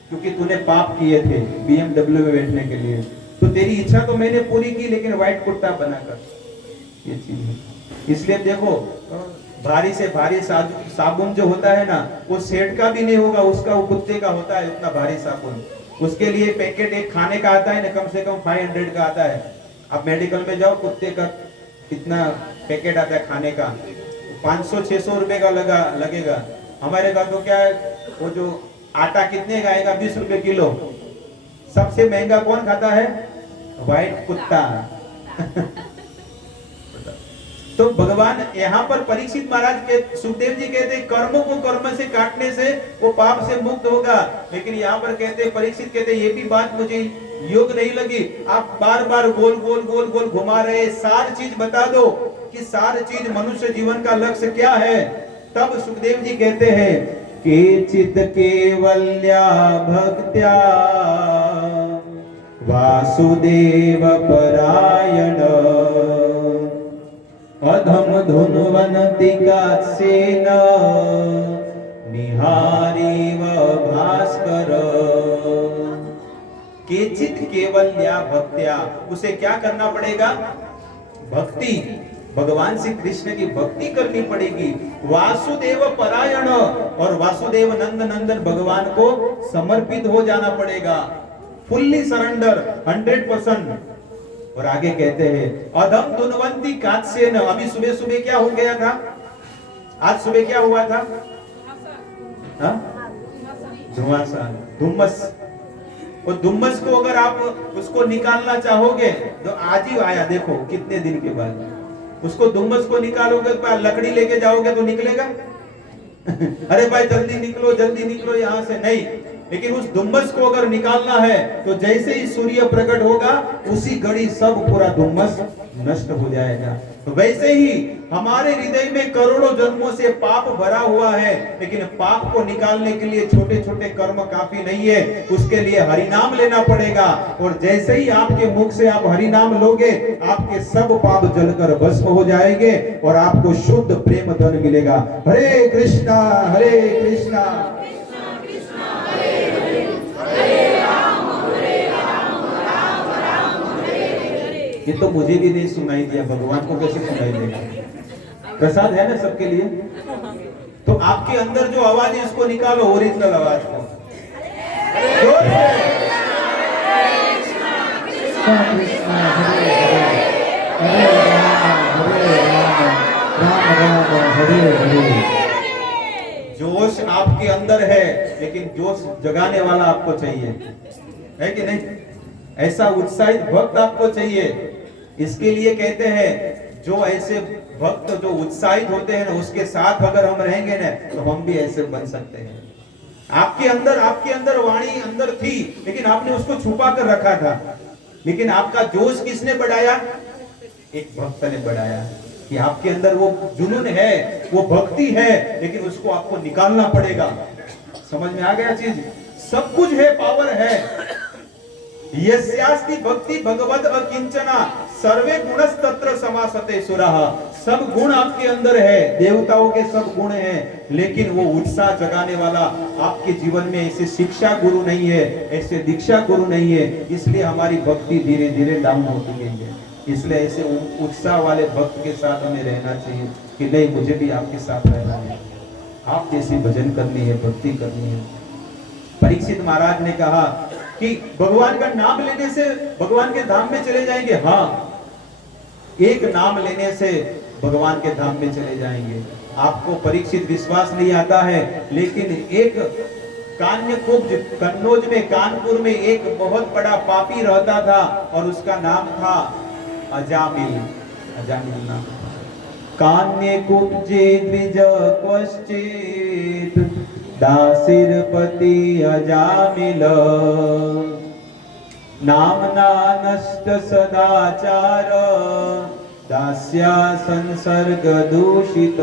क्योंकि तूने पाप किए थे BMW में बैठने के लिए। तो तेरी इच्छा तो मैंने पूरी की, लेकिन व्हाइट कुत्ता बनाकर, ये चीज है। इसलिए देखो, भारी से भारी साबुन जो होता है ना, वो सेठ का भी नहीं होगा, उसका वो कुत्ते का होता है, इतना भारी साबुन। उसके लिए पैकेट एक खाने का आता है ना, कम से कम 500 का आता है। आप मेडिकल में जाओ, कुत्ते का इतना पैकेट आता है खाने का, 500-600 रुपए का लगेगा। हमारे घर तो क्या है, वो जो आटा कितने का आएगा, 20 रुपए किलो। सबसे महंगा कौन खाता है, व्हाइट कुत्ता। तो भगवान यहाँ पर परीक्षित महाराज के, सुखदेव जी कहते हैं, कर्मों को कर्म से काटने से वो पाप से मुक्त होगा। लेकिन यहाँ पर कहते हैं, परीक्षित कहते हैं, ये भी बात मुझे योग नहीं लगी, आप बार बार गोल गोल गोल गोल घुमा रहे। सार चीज बता दो कि सार चीज मनुष्य जीवन का लक्ष्य क्या है। तब सुखदेव जी कहते हैं केचित केवल्या भक्त्या वासुदेव परायण अधम धुनवन्ति कात्सेन निहारीव भास्कर। केचित केवल्या भक्त्या, उसे क्या करना पड़ेगा? भक्ति, भगवान श्री कृष्ण की भक्ति करनी पड़ेगी। वासुदेव परायण, और वासुदेव नंद नंदन भगवान को समर्पित हो जाना पड़ेगा, फुल्ली सरेंडर, 100%। और आगे कहते हैं अधम धुनवंती कात्सेन। अभी सुबह सुबह क्या हो गया था? आज सुबह क्या हुआ था? धुआंसा, धुम्मस। और धुम्मस को अगर आप उसको निकालना चाहोगे तो आज ही आया, देखो कितने दिन के बाद। उसको धुम्मस को निकालोगे तो लकड़ी लेके जाओगे तो निकलेगा? अरे भाई जल्दी निकलो यहाँ से, नहीं। लेकिन उस धुम्मस को अगर निकालना है तो जैसे ही सूर्य प्रकट होगा उसी घड़ी सब पूरा धुम्मस नष्ट हो जाएगा। तो वैसे ही हमारे हृदय में करोड़ों जन्मों से पाप भरा हुआ है, लेकिन पाप को निकालने के लिए छोटे छोटे कर्म काफी नहीं है, उसके लिए हरि नाम लेना पड़ेगा। और जैसे ही आपके मुख से आप हरि नाम लोगे, आपके सब पाप जलकर भस्म हो जाएंगे और आपको शुद्ध प्रेम धन मिलेगा। हरे कृष्णा ये तो मुझे भी नहीं सुनाई दिया, भगवान को कैसे सुनाई देगा? प्रसाद है ना सबके लिए। तो आपके अंदर जो आवाज है इसको निकालो, ओरिजिनल आवाज को। जोश आपके अंदर है, लेकिन जोश जगाने वाला आपको चाहिए, है कि नहीं? ऐसा उत्साहित भक्त आपको चाहिए। इसके लिए कहते हैं जो ऐसे भक्त जो उत्साहित होते हैं ना, उसके साथ अगर हम रहेंगे ना तो हम भी ऐसे बन सकते हैं। आपके अंदर वाणी अंदर थी, लेकिन आपने उसको छुपा कर रखा था। लेकिन आपका जोश किसने बढ़ाया? एक भक्त ने बढ़ाया कि आपके अंदर वो जुनून है, वो भक्ति है, लेकिन उसको आपको निकालना पड़ेगा। समझ में आ गया चीज? सब कुछ है, पावर है। यस्यास्ति भक्ति भगवद अकिंचना सर्वे गुणस्तत्र समासते सुरः। सब गुण आपके अंदर है, देवताओं के सब गुण हैं, लेकिन वो उत्साह जगाने वाला आपके जीवन में ऐसे शिक्षा गुरु नहीं है, ऐसे दीक्षा गुरु नहीं है। इसलिए हमारी भक्ति धीरे धीरे डाउन होती गई है। इसलिए ऐसे उत्साह वाले भक्त के साथ हमें रहना चाहिए कि नहीं, मुझे भी आपके साथ रहना है, आप जैसी भजन करनी है, भक्ति करनी है। परीक्षित महाराज ने कहा कि भगवान का नाम लेने से भगवान के धाम में चले जाएंगे। हाँ, एक नाम लेने से भगवान के धाम में चले जाएंगे। आपको परीक्षित विश्वास नहीं आता है, लेकिन एक कान्यकुब्ज कन्नौज में, कानपुर में एक बहुत बड़ा पापी रहता था और उसका नाम था अजामिल। अजामिल नाम। कान्यकुब्जे द्विज क्वश्चित् दासिरपति अजामिल नामना नष्ट सदाचार दास्या संसर्ग दूषित।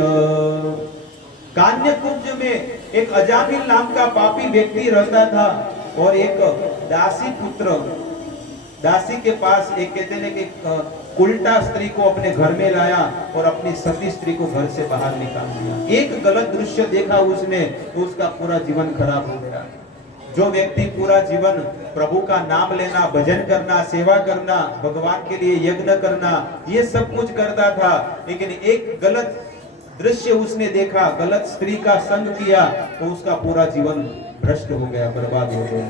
कान्यकुब्ज में एक अजामिल नाम का पापी व्यक्ति रहता था और एक दासी पुत्र, दासी के पास एक कहते हैं कि उल्टा स्त्री को अपने घर में लाया और अपनी सती स्त्री को घर से बाहर निकाल दिया। एक गलत दृश्य देखा उसने तो उसका पूरा जीवन खराब हो गया। जो व्यक्ति पूरा जीवन प्रभु का नाम लेना, भजन करना, सेवा करना, भगवान के लिए यज्ञ करना, ये सब कुछ करता था, लेकिन एक गलत दृश्य उसने देखा, गलत स्त्री का संग किया, तो उसका पूरा जीवन भ्रष्ट हो गया, बर्बाद हो गया।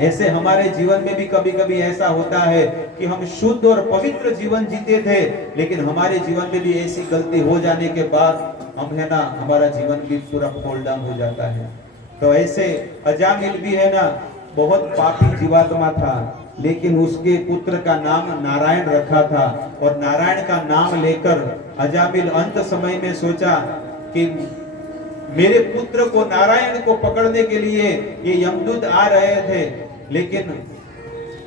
ऐसे हमारे जीवन में भी कभी कभी ऐसा होता है कि हम शुद्ध और पवित्र जीवन जीते थे, लेकिन हमारे जीवन में भी ऐसी गलती हो जाने के बाद हम है ना, हमारा जीवन भी पूरा फॉल डाउन हो जाता है। तो ऐसे अजामिल भी है ना, बहुत पापी जीवात्मा था, लेकिन उसके पुत्र का नाम नारायण रखा था और नारायण का नाम लेकर अजामिल अंत समय में सोचा कि मेरे पुत्र को, नारायण को पकड़ने के लिए ये यमदूत आ रहे थे, लेकिन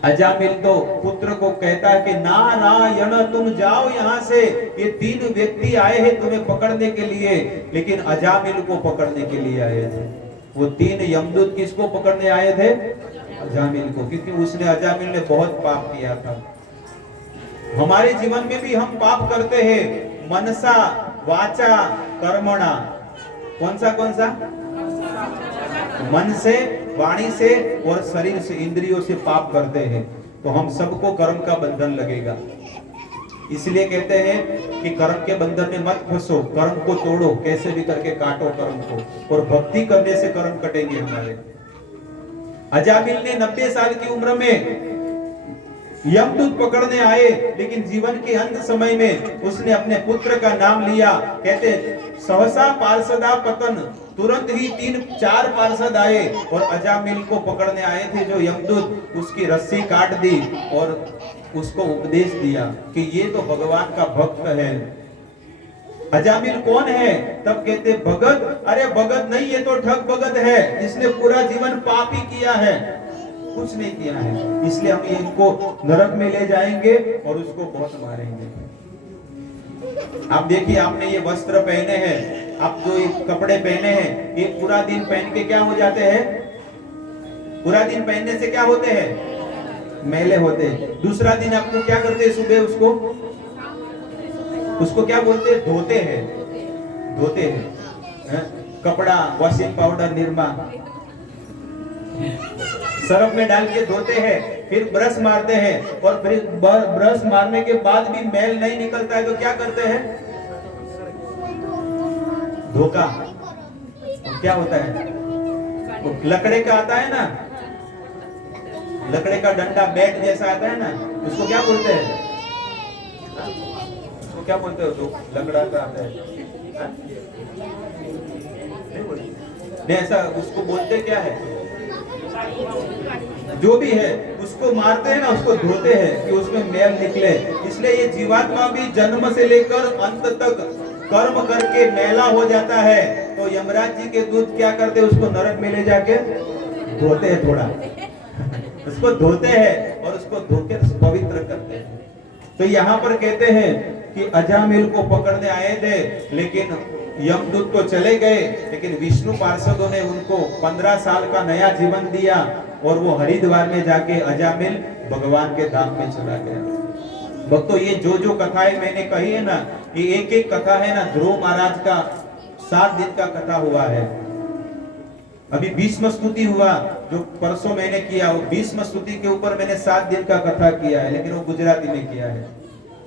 अजामिल तो पुत्र को कहता है कि नारायण तुम जाओ यहाँ से, ये 3 व्यक्ति आए हैं तुम्हें पकड़ने के लिए। लेकिन अजामिल को पकड़ने के लिए आए थे। वो 3 यमदूत किसको पकड़ने आए थे? अजामिल को, क्योंकि उसने अजामिल ने बहुत पाप किया था। हमारे जीवन में भी हम पाप करते हैं, मनसा वाचा कर्मणा। कौन सा? मन से, वाणी से और शरीर से, इंद्रियों से पाप करते हैं, तो हम सबको कर्म का बंधन लगेगा। इसलिए कहते हैं कि कर्म के बंधन में मत फंसो, कर्म को तोड़ो, कैसे भी करके काटो कर्म को, और भक्ति करने से कर्म कटेंगे हमारे। अजामिल ने 90 साल की उम्र में यमदूत पकड़ने आए, लेकिन जीवन के अंत समय में उसने अपने पुत्र का नाम लिया। कहते सहसा पार्षदा पतन, तुरंत ही 3-4 पार्षद आए और अजामिल को पकड़ने आए थे जो यमदूत, उसकी रस्सी काट दी और उसको उपदेश दिया कि ये तो भगवान का भक्त है। अजामिल कौन है? तब कहते भगत। अरे भगत नहीं, ये तो ठग भगत है, इसने पूरा जीवन पाप ही किया है, कुछ नहीं किया है। इसलिए हम इनको नरक में ले जाएंगे और उसको बहुत मारेंगे। आप देखिए, आपने ये वस्त्र पहने हैं, आप जो ये कपड़े पहने हैं, ये पूरा दिन पहन के क्या हो जाते हैं? पूरा दिन पहनने से क्या होते हैं? मैले होते हैं। दूसरा दिन आपको क्या करते हैं? सुबह उसको क्या बोलते हैं? धोते हैं। कपड़ा, वॉशिंग पाउडर, निरमा, सरफ में डाल के धोते हैं, फिर ब्रश मारते हैं, और फिर ब्रश मारने के बाद भी मैल नहीं निकलता है तो क्या करते हैं? धोखा। क्या होता है? लकड़े का आता है ना, लकड़े का डंडा, बैट जैसा आता है ना, उसको क्या बोलते हैं? उसको क्या बोलते हो? तो लकड़ा का आता है, नहीं ऐसा उसको बोलते क्या है? जो भी है उसको मारते हैं ना, उसको धोते हैं कि उसमें मैल निकले। इसलिए ये जीवात्मा भी जन्म से लेकर अंत तक कर्म करके मैला हो जाता है, तो यमराज जी के दूत क्या करते हैं? उसको नरक में ले जाके धोते हैं, थोड़ा उसको धोते हैं और उसको धोकर पवित्र करते हैं। तो यहाँ पर कहते हैं कि अजामिल को पकड़ने आए थे, लेकिन यमदूत तो चले गए, लेकिन विष्णु पार्षदों ने उनको 15 साल का नया जीवन दिया और वो हरिद्वार में जाके अजामिल भगवान के धाम में चला गया। भक्तों, ये जो कथाएं मैंने कही है ना, ये एक कथा है ना, ध्रुव महाराज का 7 दिन का कथा हुआ है। अभी भीष्म स्तुति हुआ जो परसों मैंने किया, वो भीष्म स्तुति के ऊपर मैंने 7 दिन का कथा किया है, लेकिन वो गुजराती में किया है।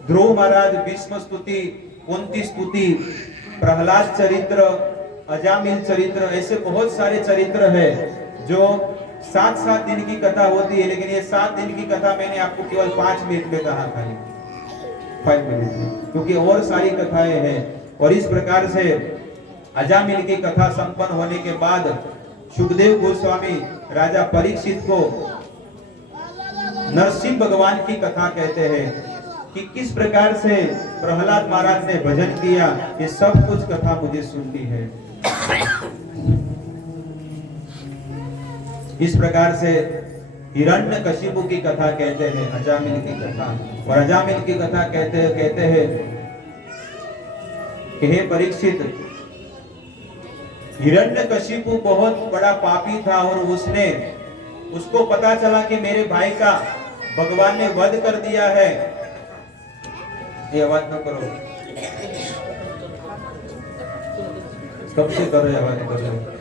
ध्रुव महाराज, भीष्म स्तुति, कुंती स्तुति, प्रहलाद चरित्र, अजामिल चरित्र, ऐसे बहुत सारे चरित्र है जो 7-7 दिन की कथा होती है, लेकिन ये 7 दिन की कथा मैंने आपको केवल 5 मिनट में कहा, खाली 5 मिनट में, क्योंकि और सारी कथाएं हैं। और इस प्रकार से अजामिल की कथा संपन्न होने के बाद सुखदेव गोस्वामी राजा परीक्षित को नरसिंह भगवान की कथा कहते हैं कि किस प्रकार से प्रहलाद महाराज ने भजन किया, ये सब कुछ कथा मुझे सुननी है। इस प्रकार से हिरण्यकशिपु की कथा कहते हैं अजामिल की कथा, और अजामिल की कथा कहते हैं कि हे परीक्षित, हिरण्यकशिपु बहुत बड़ा पापी था और उसको पता चला कि मेरे भाई का भगवान ने वध कर दिया है। ये आवाज न करो, कब से कर रहे आवाज कर रहे।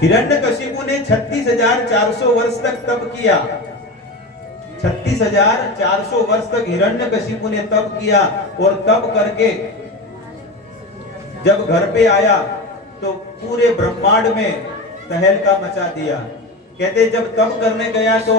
हिरण्यकशिपु ने 36,400 वर्ष तक तप किया। 36,400 वर्ष तक हिरण्यकशिपु ने तप किया, और तप करके जब घर पे आया तो पूरे ब्रह्मांड में तहलका मचा दिया। कहते जब तप करने गया तो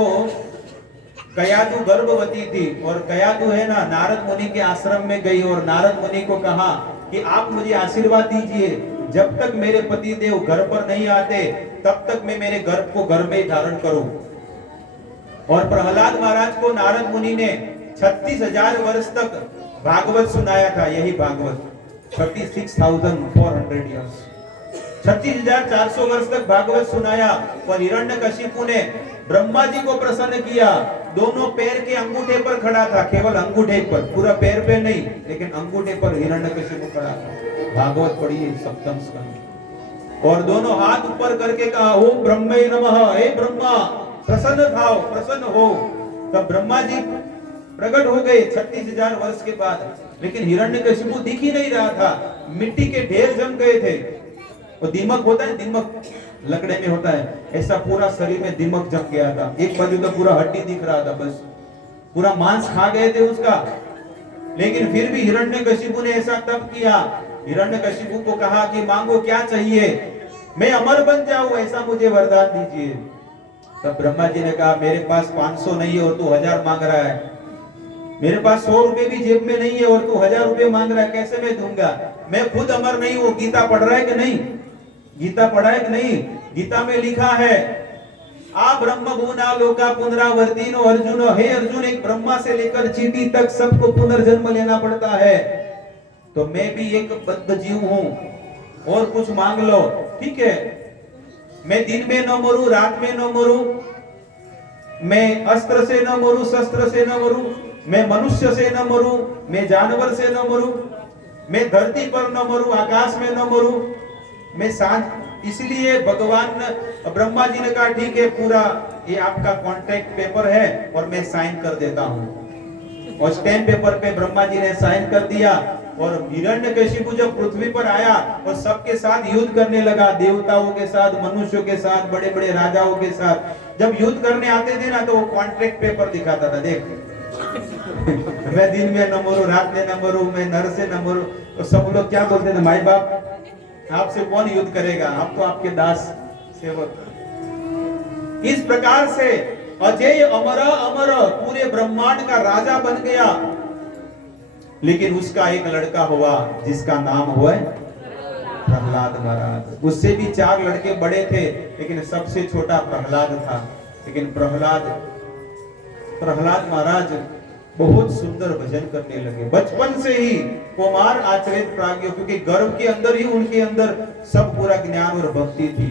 कयातु गर्भवती थी, और कयातु है ना, नारद मुनि के आश्रम में गई और नारद मुनि को कहा कि आप मुझे आशीर्वाद दीजिए, जब तक मेरे पति देव घर पर नहीं आते तब तक मैं मेरे गर्भ को घर में धारण करूं। और प्रहलाद महाराज को नारद मुनि ने 36,000 वर्ष तक भागवत सुनाया था, यही भागवत 36,400 इयर्स। 36,400 वर्ष तक भागवत सुनाया और हिरण्यकशिपु ने ब्रह्मा जी को प्रसन्न किया। दोनों पैर के अंगूठे पर खड़ा था, केवल अंगूठे पर, पूरा पैर पे नहीं, लेकिन अंगूठे पर हिरण्यकशिपु खड़ा था। भागवत पढ़िए सप्तम स्कंद। और दोनों हाथ ऊपर करके कहा, ओम ब्रह्मे नमः, हे ब्रह्मा प्रसन्न भाव, प्रसन्न हो। तब ब्रह्मा जी प्रकट हो गए 36,000 वर्ष के बाद। लेकिन हिरण्यकशिपु दिख ही नहीं रहा था, मिट्टी के ढेर जम गए थे। वो दीमक होता है, दीमक लकड़े में होता है, ऐसा पूरा शरीर में दीमक जम गया था। एक बाजू तो पूरा हड्डी दिख रहा था, बस पूरा मांस खा गए थे उसका। लेकिन फिर भी हिरण्यकशिपु ने ऐसा तब किया। हिरण्यकशिपु को कहा कि मांगो क्या चाहिए, मैं अमर बन जाऊं, ऐसा मुझे वरदान दीजिए। तब ब्रह्मा जी ने कहा, मेरे पास 500 नहीं है और तू 1000 मांग रहा है। मेरे पास 100 रुपए भी जेब में नहीं है और तू 1000 रुपए मांग रहा है, कैसे मैं दूंगा? मैं खुद अमर नहीं हूं। गीता पढ़ रहा है कि नहीं? गीता पढ़ा है कि नहीं? गीता में लिखा है, आ ब्रह्म गुना लोका पुनरावर्तिनो अर्जुन। हे अर्जुन, एक ब्रह्मा से लेकर चींटी तक सबको पुनर्जन्म लेना पड़ता है। तो मैं भी एक बद्ध जीव हूं और कुछ मांग लो, ठीक है? मैं दिन में न मरूं, रात में न मरूं, मैं अस्त्र से न मरूं, शस्त्र से न मरूं, मैं मनुष्य से न मरूं, मैं जानवर से न मरूं, मैं धरती पर न मरूं, आकाश में न मरूं, मैं सांझ। इसलिए भगवान ब्रह्मा जी ने कहा, ठीक है, पूरा ये आपका कॉन्ट्रैक्ट पेपर है और मैं साइन कर देता हूं। और स्टैम्प पेपर पे ब्रह्मा जी ने साइन कर दिया। और हिरण्यकशिपु जब पृथ्वी पर आया और सबके साथ युद्ध करने लगा, देवताओं के साथ, मनुष्यों के साथ, बड़े बड़े राजाओं के साथ। जब युद्ध करने आते थे ना, तो वो कॉन्ट्रैक्ट पेपर दिखाता था, देख मैं दिन में न मरूं, रात में न मरूं, मैं नर से न मरूं। तो सब लोग क्या बोलते थे, माई बाप आपसे कौन युद्ध करेगा, आप तो आपके दास सेवक। इस प्रकार से अजय अमरा अमर पूरे ब्रह्मांड का राजा बन गया। लेकिन उसका एक लड़का हुआ जिसका नाम हुआ प्रहलाद महाराज। उससे भी 4 लड़के बड़े थे, लेकिन सबसे छोटा प्रहलाद था। लेकिन प्रहलाद महाराज बहुत सुंदर भजन करने लगे। बचपन से ही कुमार आचरित प्राज्ञ, क्योंकि गर्भ के अंदर ही उनके अंदर सब पूरा ज्ञान और भक्ति थी।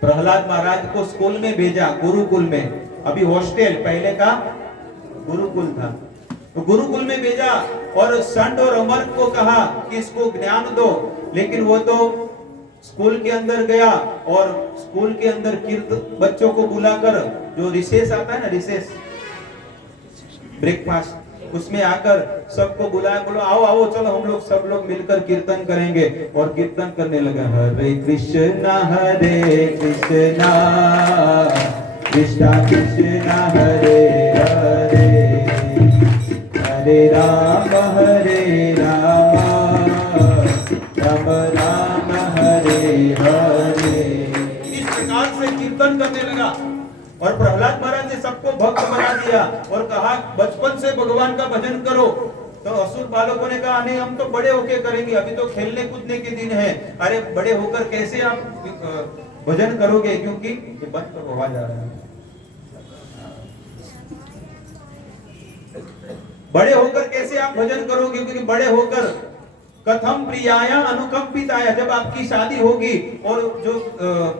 प्रहलाद महाराज को स्कूल में भेजा, गुरुकुल में। अभी हॉस्टल, पहले का गुरुकुल था। तो गुरुकुल में भेजा और संड और अमर को कहा कि इसको ज्ञान दो। लेकिन वो तो स्कूल के अंदर गया और स्कूल के अंदर बच्चों को बुलाकर, जो रिसेस आता है ना, रिसेस ब्रेकफास्ट, उसमें आकर सबको बुलाया, बोलो आओ आओ, चलो हम लोग सब लोग मिलकर कीर्तन करेंगे। और कीर्तन करने लगा, हरे कृष्णा कृष्णा कृष्णा हरे हरे, हरे राम राम राम हरे हरे। इस प्रकार से कीर्तन करने लगा। और प्रहलाद महाराज ने सबको भक्त बना दिया और कहा, बचपन से भगवान का भजन करो। तो असुर बालकों ने कहा, नहीं हम तो बड़े होके करेंगे, अभी तो खेलने कूदने के दिन है। अरे बड़े होकर कैसे आप भजन करोगे, क्योंकि ये बंद करो, आवाज आ रहा है। बड़े होकर कैसे आप भजन करोगे, क्योंकि बड़े होकर कथम प्रियाया अनुकंपिताया, जब आपकी शादी होगी और जो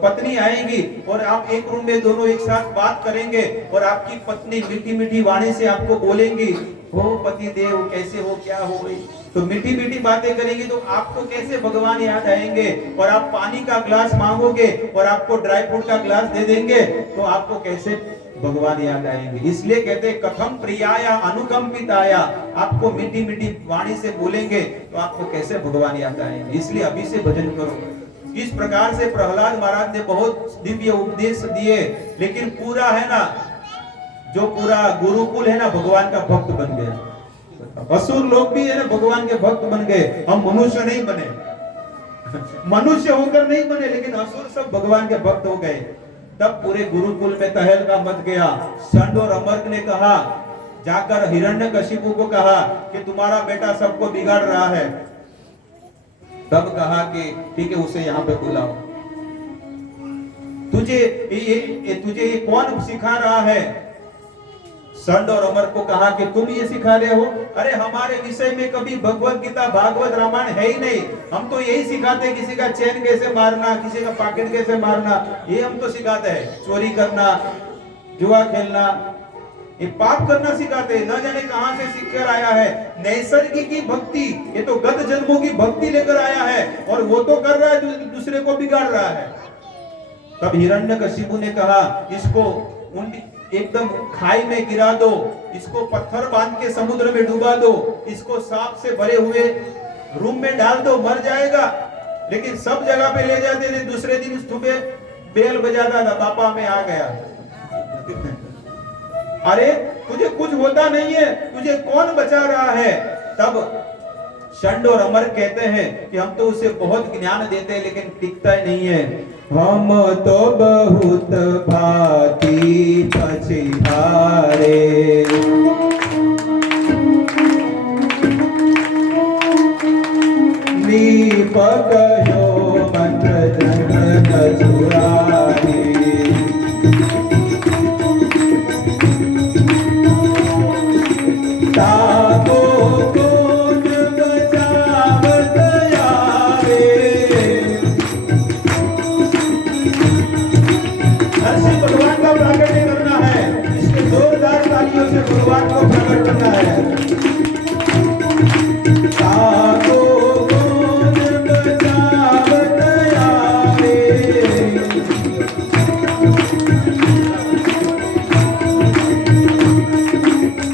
पत्नी आएगी और आप एक रूम में दोनों एक साथ बात करेंगे और आपकी पत्नी मीठी मीठी वाणी से आपको बोलेंगी, हो पति देव कैसे हो, क्या हो गई, तो मीठी मीठी बातें करेंगी, तो आपको कैसे भगवान याद आएंगे। और आप पानी का ग्लास मांगोगे और आपको ड्राई फ्रूट का ग्लास दे देंगे, तो आपको कैसे भगवान याद आएंगे। इसलिए कहते हैं कथम प्रियाया अनुकंपिताया, आपको मीठी मीठी वाणी से बोलेंगे तो आपको कैसे भगवान याद आएंगे। इसलिए अभी से भजन करो। इस प्रकार से प्रहलाद महाराज ने बहुत दिव्य उपदेश दिए। लेकिन पूरा है ना, जो पूरा गुरुकुल है ना, भगवान का भक्त बन गया। असुर लोग भी है ना भगवान के भक्त बन गए। हम मनुष्य नहीं बने, मनुष्य होकर नहीं बने, लेकिन असुर सब भगवान के भक्त हो गए। तब पूरे गुरुकुल में तहलका मच गया। संड और अमर ने कहा, जाकर हिरण्यकशिपु को कहा कि तुम्हारा बेटा सबको बिगाड़ रहा है। तब कहा कि ठीक है, उसे यहाँ पे बुलाओ। तुझे ये कौन सिखा रहा है? संड और अमर को कहा कि तुम ये सिखा रहे हो, अरे हमारे विषय में कभी भगवत गीता भागवत रामायण है ही नहीं, हम तो यही सिखाते हैं किसी का चैन कैसे मारना, किसी का पॉकेट कैसे मारना, ये हम तो सिखाते हैं, चोरी करना, जुआ खेलना, ये पाप करना सिखाते हैं, न जाने कहां से सीख कर आया है। नैसर्गिक की भक्ति, ये तो गत जन्मों की भक्ति लेकर आया है और वो तो कर रहा है, दूसरे को बिगाड़ रहा है। तब हिरण्यकशिपु ने कहा इसको एकदम खाई में गिरा दो, इसको पत्थर बांध के समुद्र में डुबा दो, इसको सांप से भरे हुए रूम में डाल दो, मर जाएगा। लेकिन सब जगह पे ले जाते थे, दूसरे दिन सुबह बेल बजाता था, पापा मैं आ गया। अरे तुझे कुछ होता नहीं है, तुझे कौन बचा रहा है? तब षंड और अमर कहते हैं कि हम तो उसे बहुत ज्ञान देते हैं लेकिन टिकता ही नहीं है। हम तो बहुत भांति पछिहारे, दीपक यो मंत्र जन चुरारे, ताको भगवान को प्रकट करना है। ताको कौन बचावत आवे,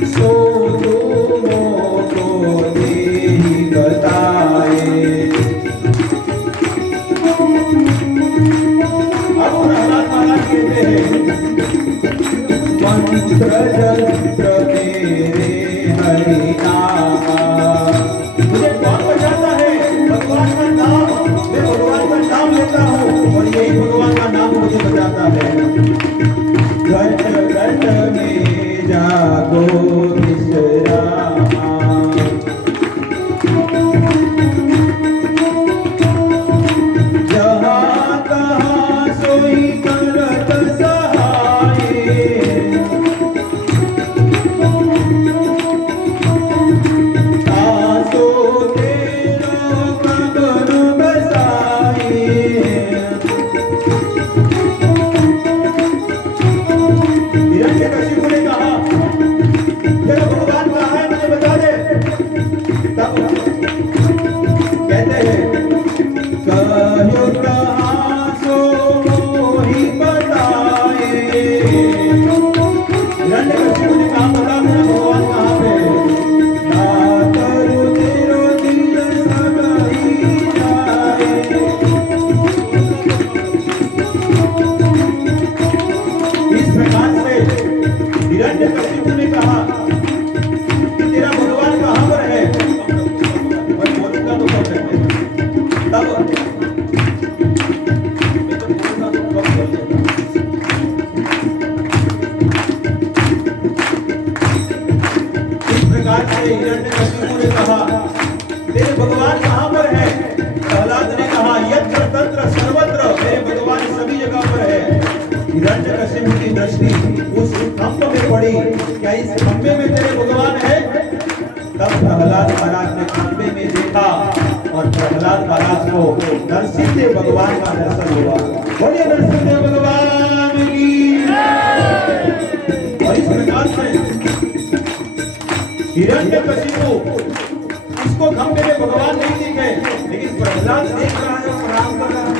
सो तुमो को देहि बताए। अब प्रहलाद महाराज कहते हैं मंत्र जंत्र मेरे हरि नामा, मुझे कौन बचाता है? भगवान का नाम, मैं भगवान का नाम लेता हूँ और यही भगवान का नाम मुझे बचाता है। घट घट में जागो विश्रामा, जहाँ तहाँ सोई करत भगवान कहाँ पर है? प्रहलाद ने कहा यत्र तत्र सर्वत्र, मेरे भगवान सभी जगह पर है। हिरण्यकशिपु की दृष्टि उस खंभ में पड़ी, क्या इस खंभे में तेरे भगवान है? तब प्रहलाद महाराज ने खंभे में देखा और प्रहलाद महाराज को नरसिंह भगवान का दर्शन हुआ। बोलिए नरसिंह भगवान की। और इस प्रकार से हिरण्यकशिपु उसको खंभे में भगवान नहीं दिखे, लेकिन प्रहलाद देख रहा है और प्रणाम कर रहा है।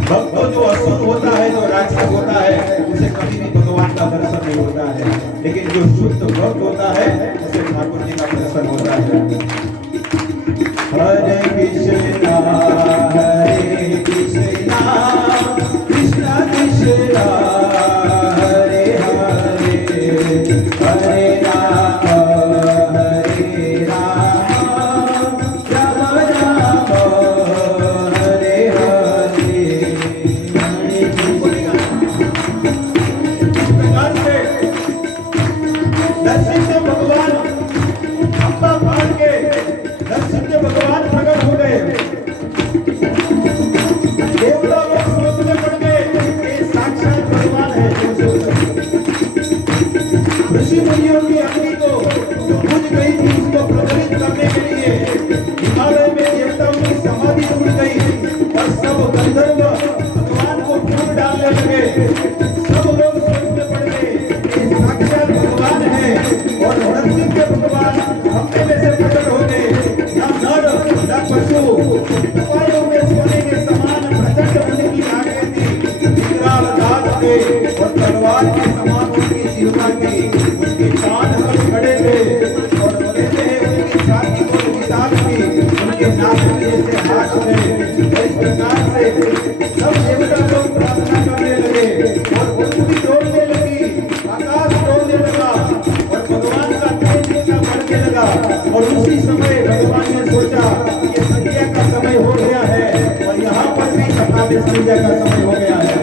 भक्त जो असुर होता है, जो राक्षस होता है, उसे कभी भी भगवान का दर्शन नहीं होता है, लेकिन जो शुद्ध भक्त होता है उसे ठाकुर जी का दर्शन होता है। हरे कृष्णा हरे कृष्णा कृष्णा कृष्णा हरे हरे, हरे राम हरे राम राम राम हरे हरे। इस प्रकार से नरसिंह भगवान खंभा फाड़ के नरसिंह भगवान प्रकट हो गए। देवता लोग सोचने पड़ गए कि साक्षात भगवान के नाभि जैसे हाथ में। इस प्रकार से सब देवता लोग प्रार्थना करने लगे और पृथ्वी डोलने लगी, आकाश डोलने लगा और भगवान का तेज इतना बढ़ने लगा। और उसी समय भगवान ने सोचा कि संध्या का समय हो गया है और यहाँ पर भी सभा में संध्या का समय हो गया है।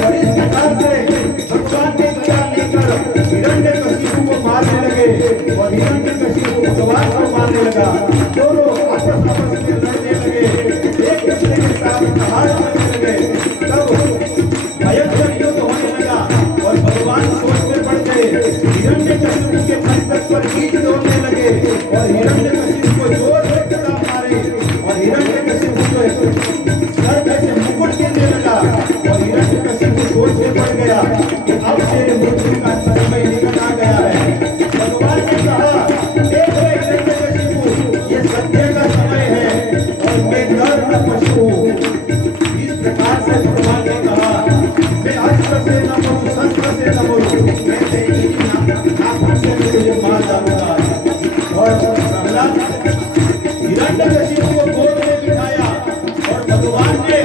और इस प्रकार से भगवान ने गदा लेकर हिरण्यकशिपु को मारने लगे और हिरण्यकशिपु भगवान को मारने लगा। दोनों आपस में लड़ने लगे, एक दूसरे के साथ संहार करने लगे। तब भयंकर युद्ध होने लगा और भगवान सोच में पड़ गए। हिरण्यकशिपु के मस्तक पर कीट दौड़ने लगे और हिरण्यकशिपु को जोर से गदा मारे और हिरण्यकशिपु को सर में से मुकुट गिरने लगा और हिरण्यकशिपु सोच में पड़ गया कि अब मेरे मृत्यु का समय निकट आ गया है। भगवान ने कहा, देख रे हिरण्यकशिपु, ये सत्य का समय है और मैं नर न पशु हूँ। इस प्रकार से भगवान ने कहा, मैं अस्त्र से न मरूं, शस्त्र से न मरूं, मैं तेरी नाखून से तुझे मार डालूंगा। और प्रहलाद हिरण्यकशिपु को गोद में बिठाया और भगवान ने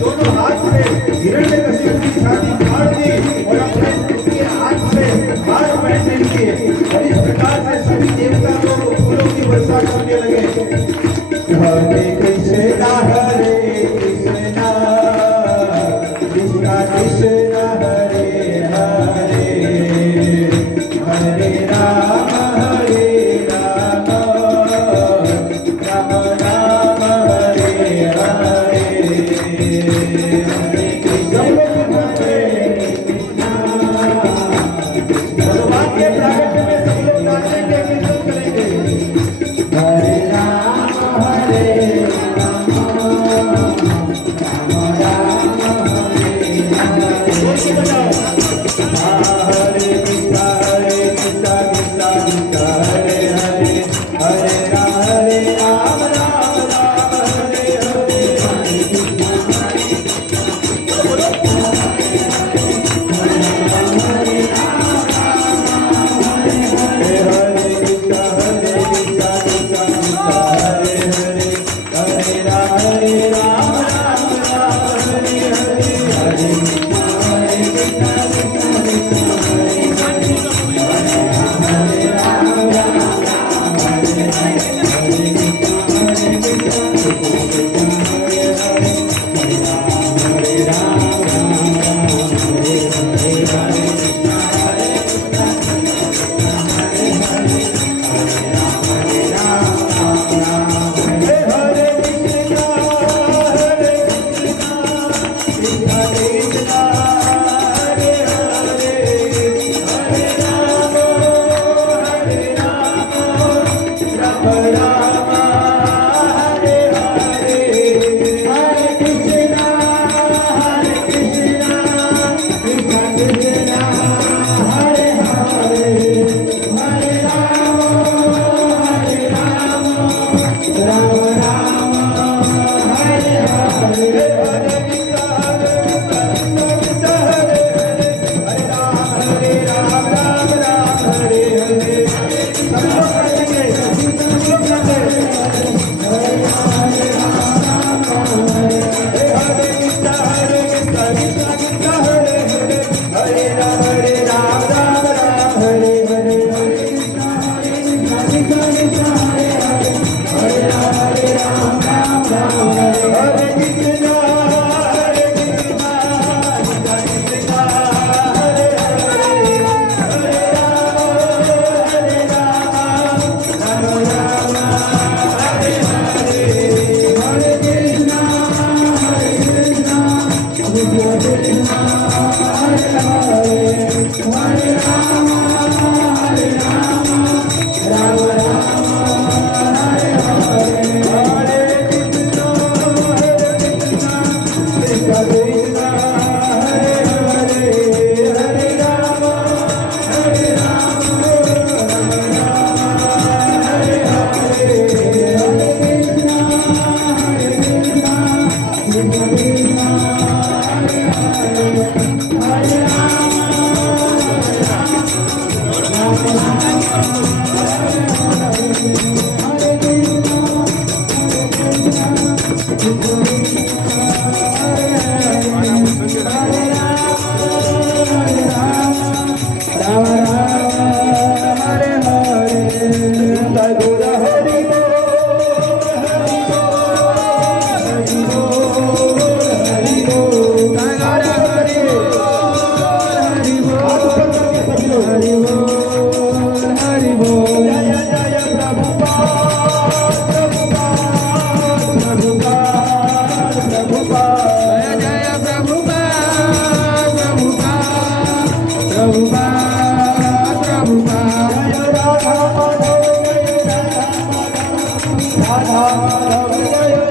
दोनों हाथ से हिरण्यकशिपु की छाती फाड़ दी और अपने उसके हाथ से हार पहनने लगे। और इस प्रकार से सभी देवता लोग फूलों की वर्षा करने लगे। हरे कृष्णा कृष्णा कृष्णा हरे हरे, हरे राम राम राम हरे हरे। भगवान के प्रागट्य में सब लोग नाचेंगे, कीर्तन करेंगे। हरे राम राम हरे हरे। हरे कृष्णा कृष्णा कृष्णा हरे हरे, हरे राम राम राम हरे हरे। हरे कृष्णा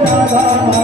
राधा